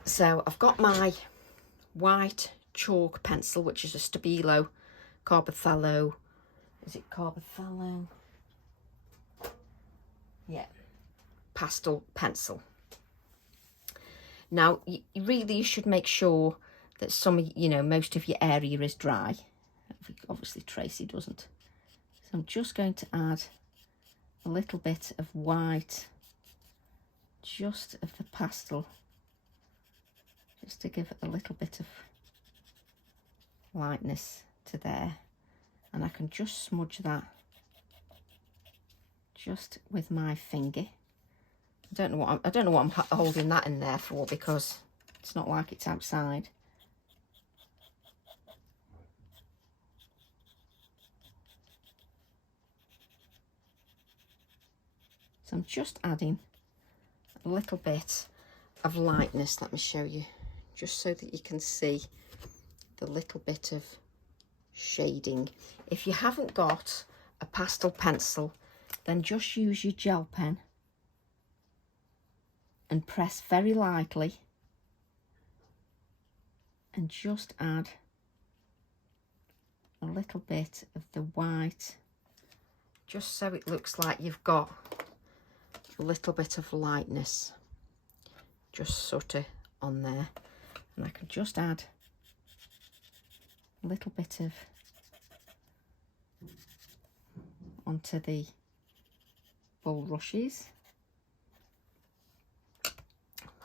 So I've got my white chalk pencil, which is a Stabilo Carbothello. Is it Carbothello? Yeah, pastel pencil. Now, you really should make sure that most of your area is dry. Obviously, Tracy doesn't. So I'm just going to add a little bit of white, just of the pastel, just to give it a little bit of lightness to there. And I can just smudge that just with my finger. I don't know what I'm holding that in there for, because it's not like it's outside. So I'm just adding a little bit of lightness. Let me show you, just so that you can see the little bit of shading. If you haven't got a pastel pencil, then just use your gel pen and press very lightly and just add a little bit of the white, just so it looks like you've got a little bit of lightness just sort of on there. And I can just add a little bit of onto the bulrushes.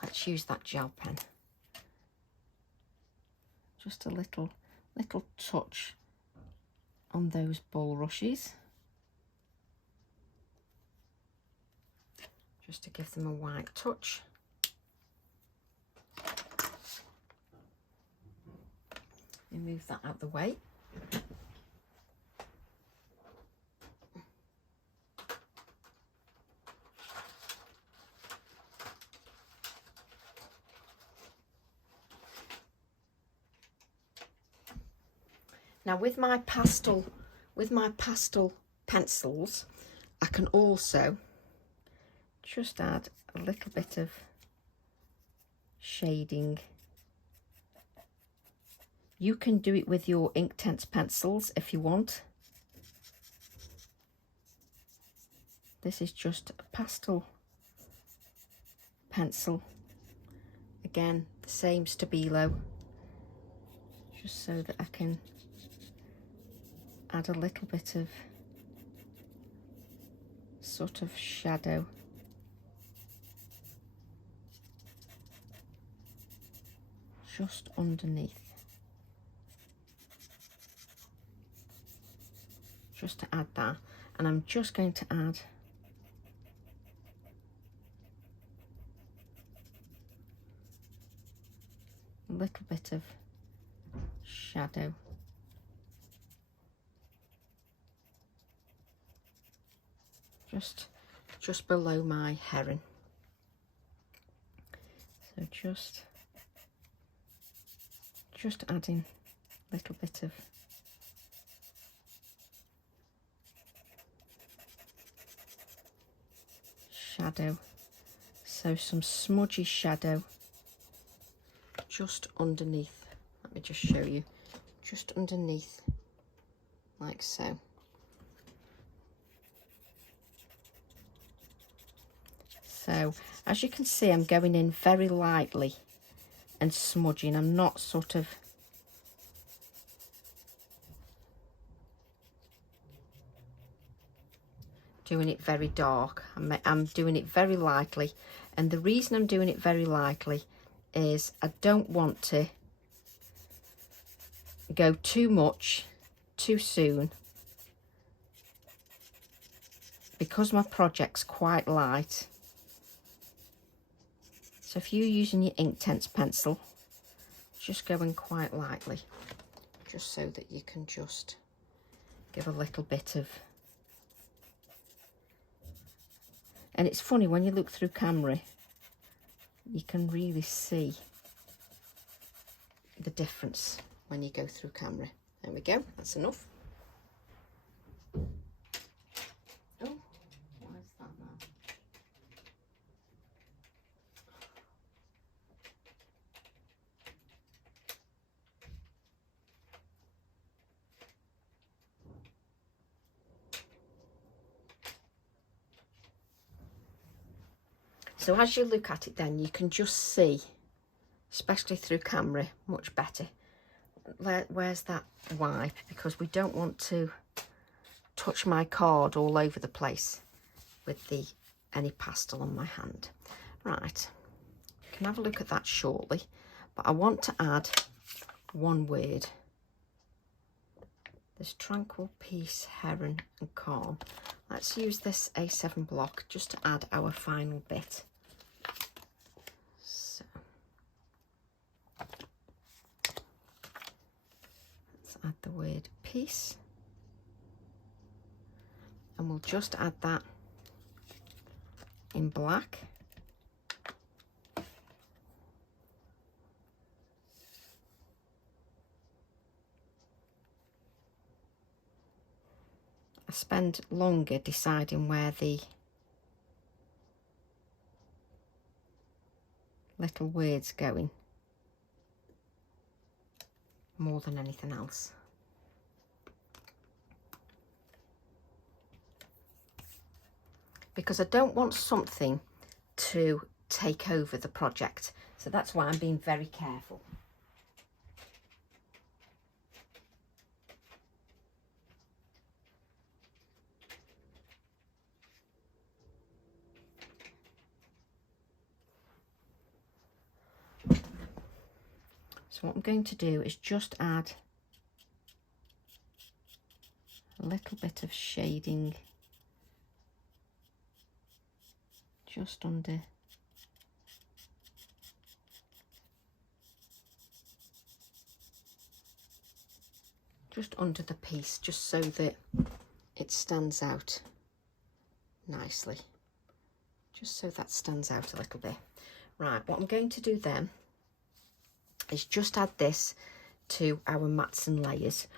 Let's use that gel pen. Just a little touch on those bulrushes, just to give them a white touch. Move that out of the way. Now with my pastel pencils, I can also just add a little bit of shading. You can do it with your Inktense pencils if you want. This is just a pastel pencil. Again, the same Stabilo, just so that I can add a little bit of sort of shadow. Just underneath. Just to add that, and I'm just going to add a little bit of shadow. Just below my heron. So just adding a little bit of shadow, so some smudgy shadow just underneath. Let me just show you, just underneath, like so. So as you can see, I'm going in very lightly and smudging. I'm not sort of doing it very dark. I'm doing it very lightly, and the reason I'm doing it very lightly is I don't want to go too much too soon, because my project's quite light. So if you're using your Inktense pencil, just go in quite lightly, just so that you can just give a little bit of... And it's funny, when you look through camera, you can really see the difference when you go through camera. There we go, that's enough. Oh, why is that now? So as you look at it then, you can just see, especially through camera, much better. Where's that wipe? Because we don't want to touch my card all over the place with any pastel on my hand. Right, you can have a look at that shortly, but I want to add one word. This tranquil peace, heron and calm. Let's use this A7 block just to add our final bit. So let's add the word peace, and we'll just add that in black. I spend longer deciding where the little words going, more than anything else. Because I don't want something to take over the project. So that's why I'm being very careful. So what I'm going to do is just add a little bit of shading just under the piece, just so that it stands out nicely. Just so that stands out a little bit. Right, what I'm going to do then is just add this to our mats and layers,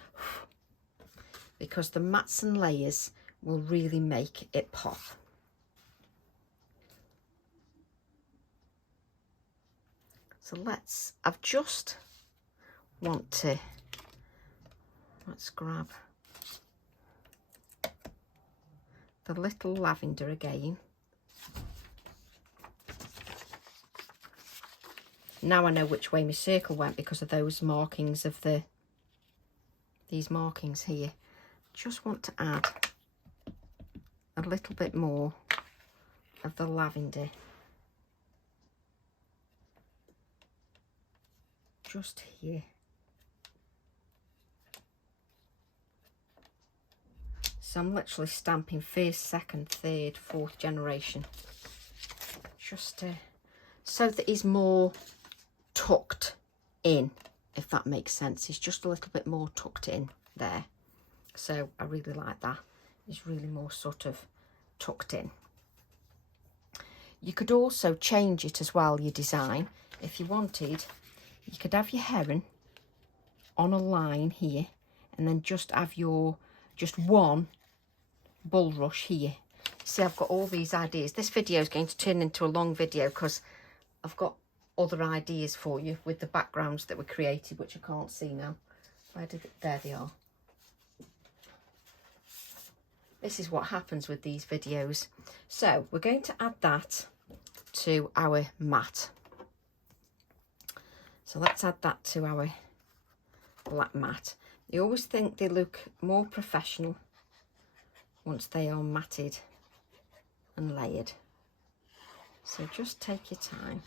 because the mats and layers will really make it pop. So let's grab the little lavender again. Now I know which way my circle went because of those markings of these markings here. Just want to add a little bit more of the lavender just here. So I'm literally stamping first, second, third, fourth generation, just so that he's more tucked in, if that makes sense. He's just a little bit more tucked in there. So I really like that. He's really more sort of tucked in. You could also change it as well, your design. If you wanted, you could have your heron on a line here, and then just have just one bulrush here. See, I've got all these ideas. This video is going to turn into a long video because I've got other ideas for you with the backgrounds that were created, which I can't see now. There they are. This is what happens with these videos. So we're going to add that to our mat. So let's add that to our black mat. You always think they look more professional once they are matted and layered. So just take your time.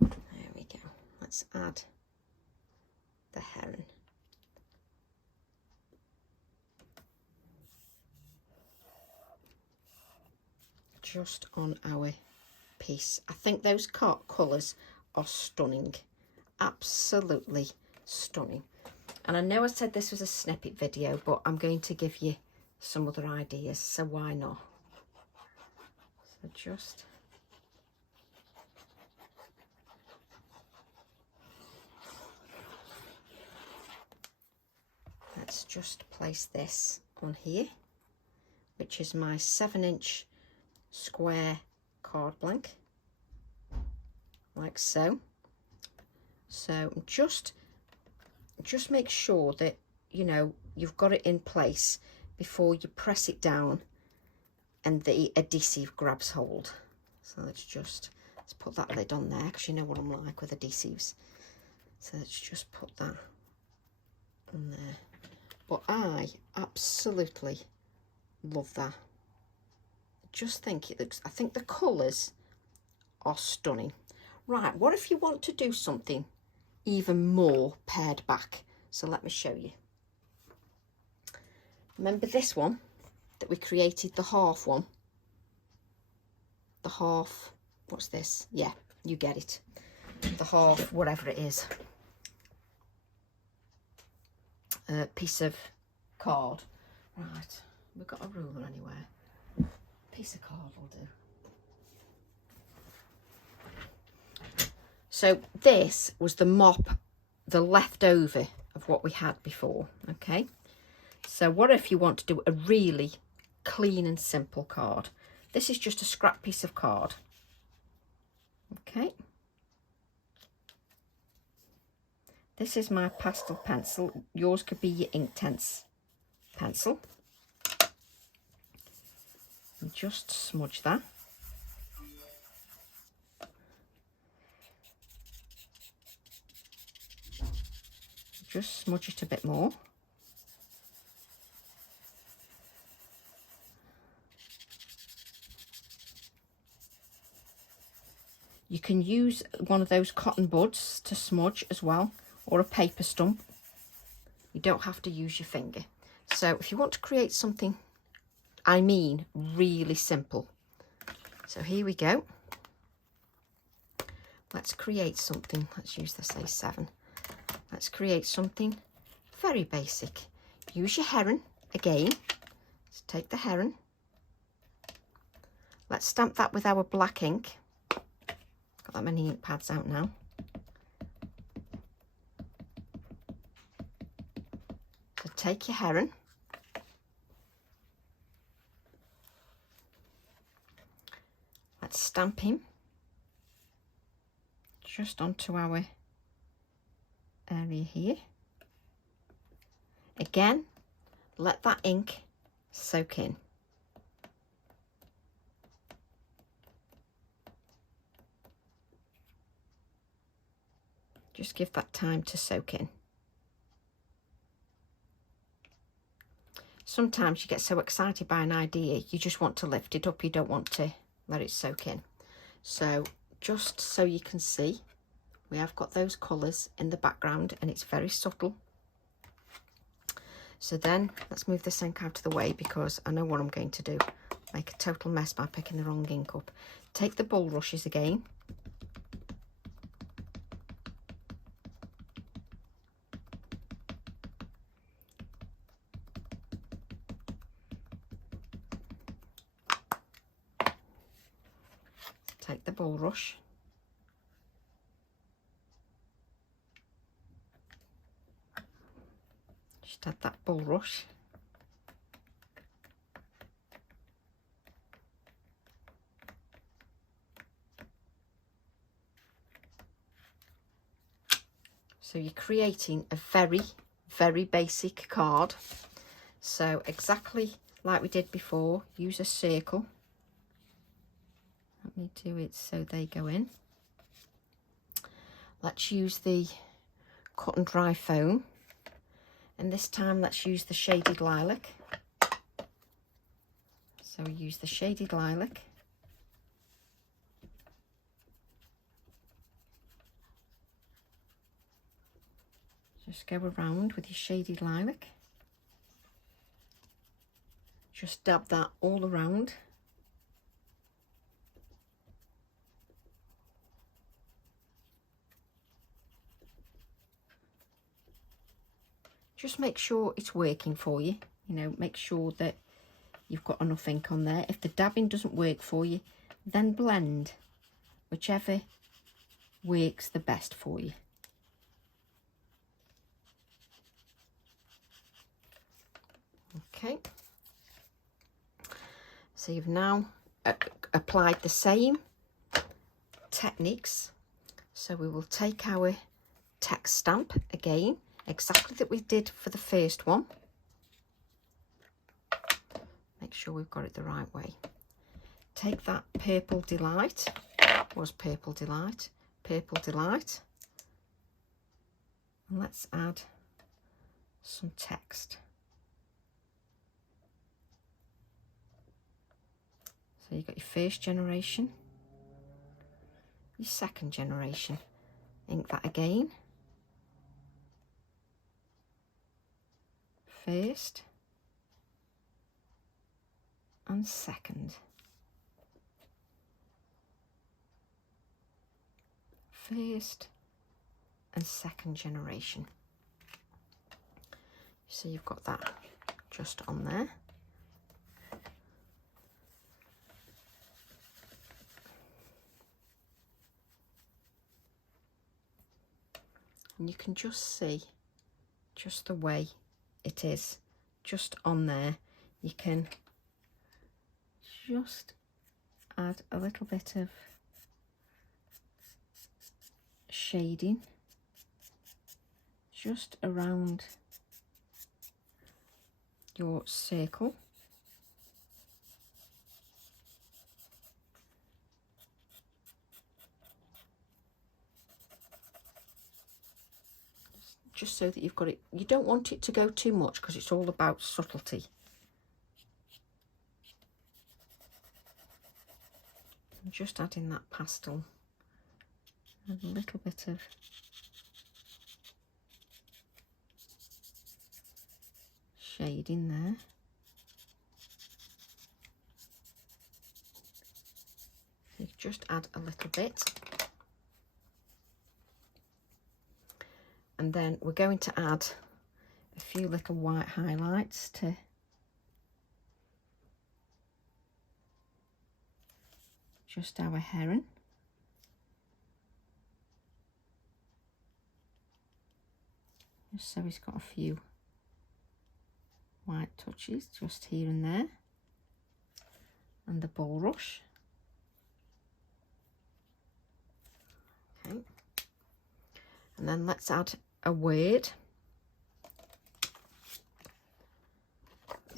There we go. Let's add the heron. Just on our piece. I think those colours are stunning. Absolutely stunning. And I know I said this was a snippet video, but I'm going to give you some other ideas, so why not? So just let's just place this on here, which is my 7-inch square card blank, like so. So just make sure that you know you've got it in place before you press it down and the adhesive grabs hold. So let's put that lid on there, because you know what I'm like with adhesives. So let's just put that on there. But I absolutely love that. Just think it looks, I think the colours are stunning. Right, what if you want to do something even more pared back? So let me show you. Remember this one that we created, the half one? The half, what's this? Yeah, you get it. The half, whatever it is. Piece of card. Right, we've got a ruler anywhere. Piece of card will do. So this was the mop, the leftover of what we had before, okay? So what if you want to do a really clean and simple card? This is just a scrap piece of card, okay? This is my pastel pencil. Yours could be your Inktense pencil. And just smudge that. Just smudge it a bit more. You can use one of those cotton buds to smudge as well, or a paper stump. You don't have to use your finger. So if you want to create something, I mean really simple. So here we go. Let's create something. Let's use this A7. Let's create something very basic. Use your heron again. So take the heron. Let's stamp that with our black ink. Got that many ink pads out now. So take your heron. Let's stamp him just onto our area here. Again, let that ink soak in. Just give that time to soak in. Sometimes you get so excited by an idea, you just want to lift it up, you don't want to let it soak in. So just so you can see, we have got those colours in the background and it's very subtle. So then let's move this ink out of the way, because I know what I'm going to do. Make a total mess by picking the wrong ink up. Take the bulrushes again. Take the bulrush. Just add that bulrush. So you're creating a very, very basic card. So exactly like we did before, use a circle. Let me do it so they go in. Let's use the cut and dry foam. And this time let's use the shaded lilac. So we use the shaded lilac. Just go around with your shaded lilac. Just dab that all around. Just make sure it's working for you. You know, make sure that you've got enough ink on there. If the dabbing doesn't work for you, then blend, whichever works the best for you. Okay, so you've now applied the same techniques. So we will take our text stamp again, exactly that we did for the first one. Make sure we've got it the right way. Take that Purple Delight, Purple Delight, and let's add some text. So you've got your first generation, your second generation. Ink that again. First and second. First and second generation. So you've got that just on there. And you can just see just the way it is just on there. You can just add a little bit of shading just around your circle. Just so that you've got it. You don't want it to go too much because it's all about subtlety. I'm just adding that pastel and a little bit of shade in there. So you just add a little bit. And then we're going to add a few little white highlights to just our heron. Just so he's got a few white touches just here and there. And the bulrush. Okay. And then let's add a word.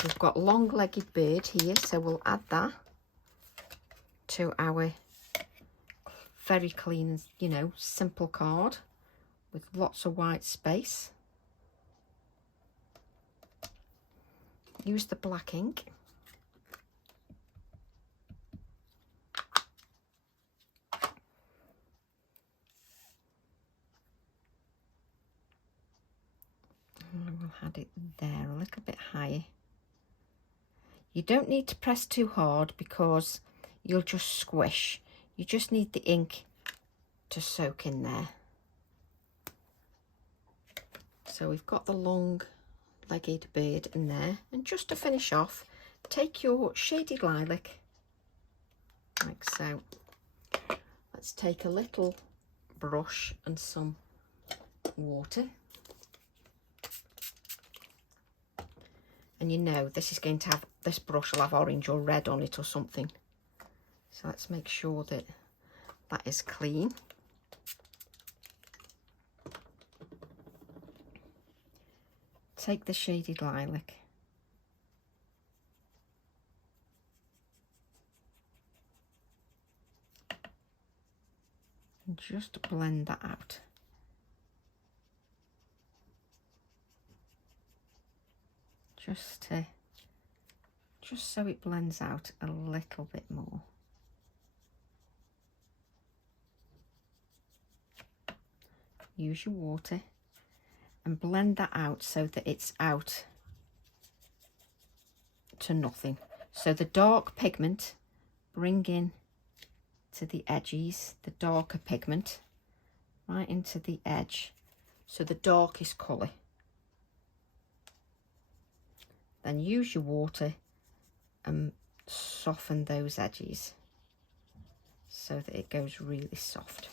We've got long-legged bird here, so we'll add that to our very clean, you know, simple card with lots of white space. Use the black ink. And we'll add it there a little bit higher. You don't need to press too hard because you'll just squish. You just need the ink to soak in there. So we've got the long-legged bird in there. And just to finish off, take your shaded lilac, like so. Let's take a little brush and some water. And you know this is going to have, this brush will have orange or red on it or something. So let's make sure that that is clean. Take the shaded lilac. And just blend that out. just so it blends out a little bit more. Use your water and blend that out so that it's out to nothing. So the dark pigment, bring in to the edges, the darker pigment, right into the edge, so the darkest colour. Then use your water and soften those edges so that it goes really soft.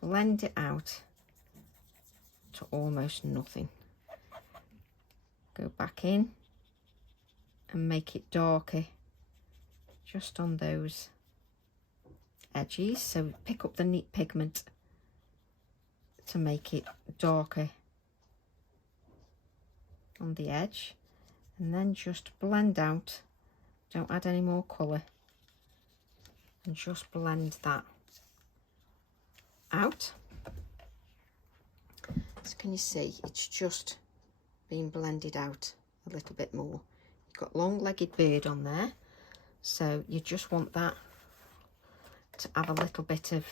Blend it out to almost nothing. Go back in and make it darker just on those edges. So pick up the neat pigment to make it darker on the edge, and then just blend out. Don't add any more colour, and just blend that out. So can you see it's just being blended out a little bit more. You've got long-legged bird on there, so you just want that to have a little bit of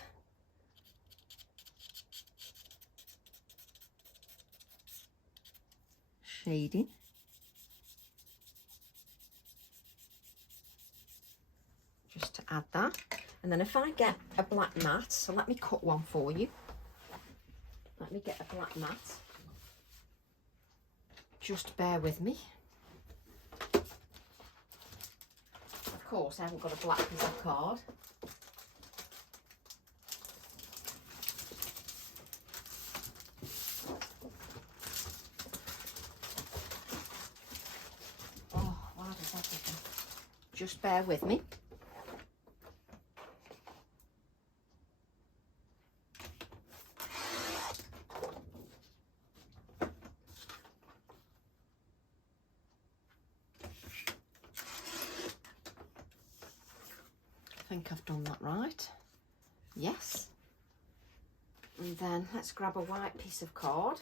shading. Just to add that. And then if I get a black mat, so let me cut one for you. Let me get a black mat. Just bear with me. Of course, I haven't got a black piece of card. Oh, why does everything? Just bear with me. I think I've done that right. Yes. And then let's grab a white piece of card.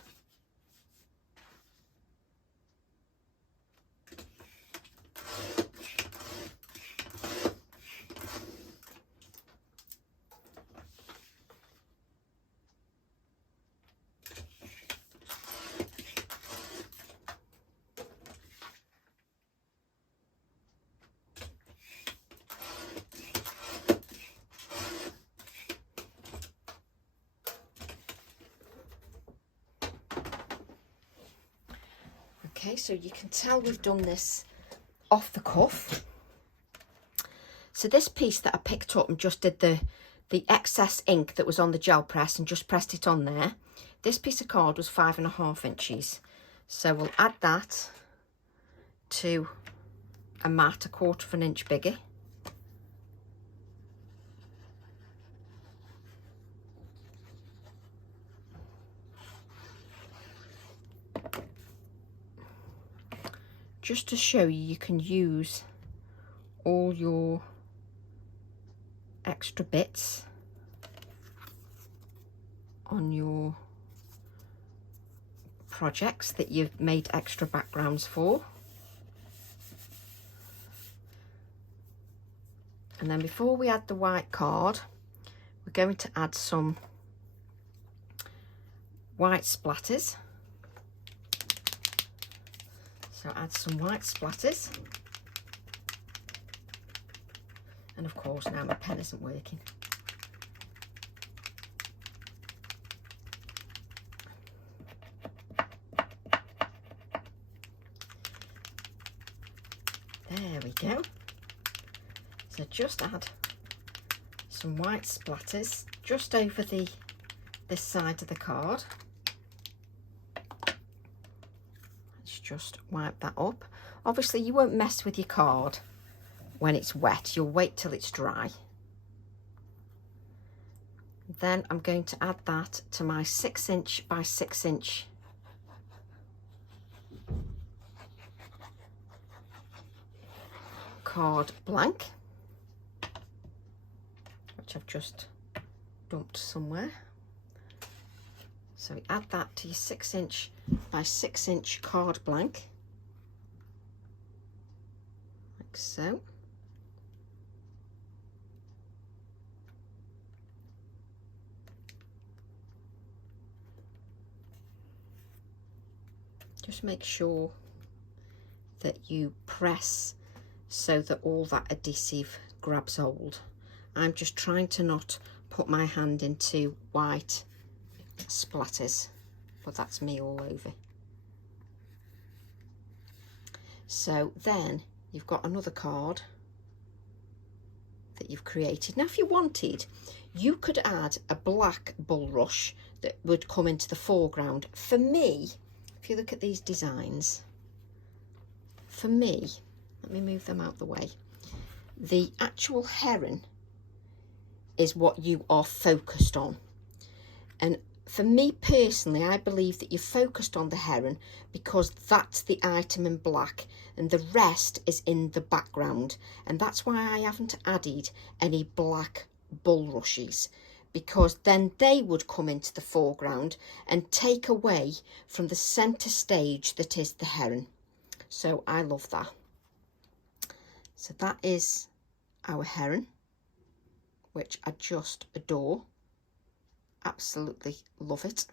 Okay, so you can tell we've done this off the cuff. So this piece that I picked up and just did the excess ink that was on the gel press and just pressed it on there. This piece of card was 5.5 inches. So we'll add that to a mat 1/4 inch bigger. Just to show you, you can use all your extra bits on your projects that you've made extra backgrounds for. And then before we add the white card, we're going to add some white splatters. So add some white splatters. And of course now my pen isn't working. There we go. So just add some white splatters just over this side of the card. Just wipe that up. Obviously you won't mess with your card when it's wet, you'll wait till it's dry. Then I'm going to add that to my 6 inch by 6 inch card blank, which I've just dumped somewhere. So add that to your 6 inch by 6 inch card blank. so. Just make sure that you press so that all that adhesive grabs hold. I'm just trying to not put my hand into white splatters, but that's me all over. So then you've got another card that you've created. Now if you wanted, you could add a black bulrush that would come into the foreground. For me, if you look at these designs, for me, let me move them out the way, the actual heron is what you are focused on. And for me personally, I believe that you're focused on the heron because that's the item in black and the rest is in the background. And that's why I haven't added any black bulrushes, because then they would come into the foreground and take away from the centre stage that is the heron. So I love that. So that is our heron, which I just adore. Absolutely love it.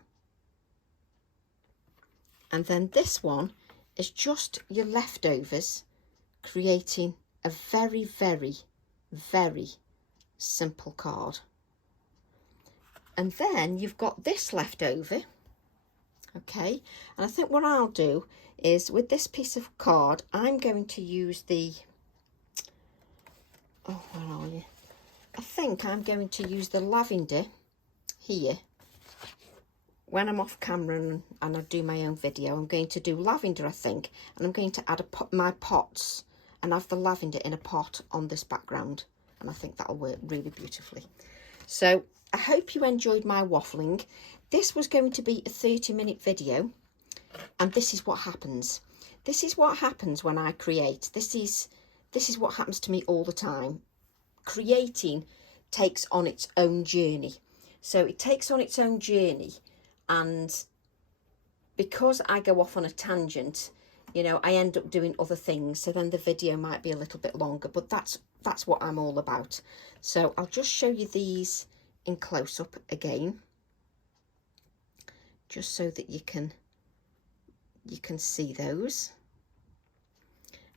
And then this one is just your leftovers, creating a very, very, very simple card. And then you've got this left over, okay? And I think what I'll do is with this piece of card, I'm going to use the, oh, where are you? I think I'm going to use the lavender here. When I'm off camera and I do my own video, I'm going to do lavender, I think, and I'm going to add my pots and have the lavender in a pot on this background, and I think that'll work really beautifully. So I hope you enjoyed my waffling. This was going to be a 30-minute video, and this is what happens. This is what happens when I create. This is what happens to me all the time. Creating takes on its own journey. So it takes on its own journey, and because I go off on a tangent, you know, I end up doing other things, so then the video might be a little bit longer, but that's what I'm all about. So I'll just show you these in close-up again, just so that you can see those.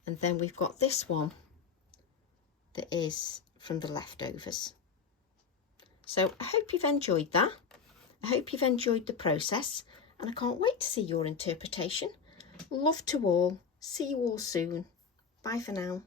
And then we've got this one that is from the leftovers. So I hope you've enjoyed that. I hope you've enjoyed the process, and I can't wait to see your interpretation. Love to all. See you all soon. Bye for now.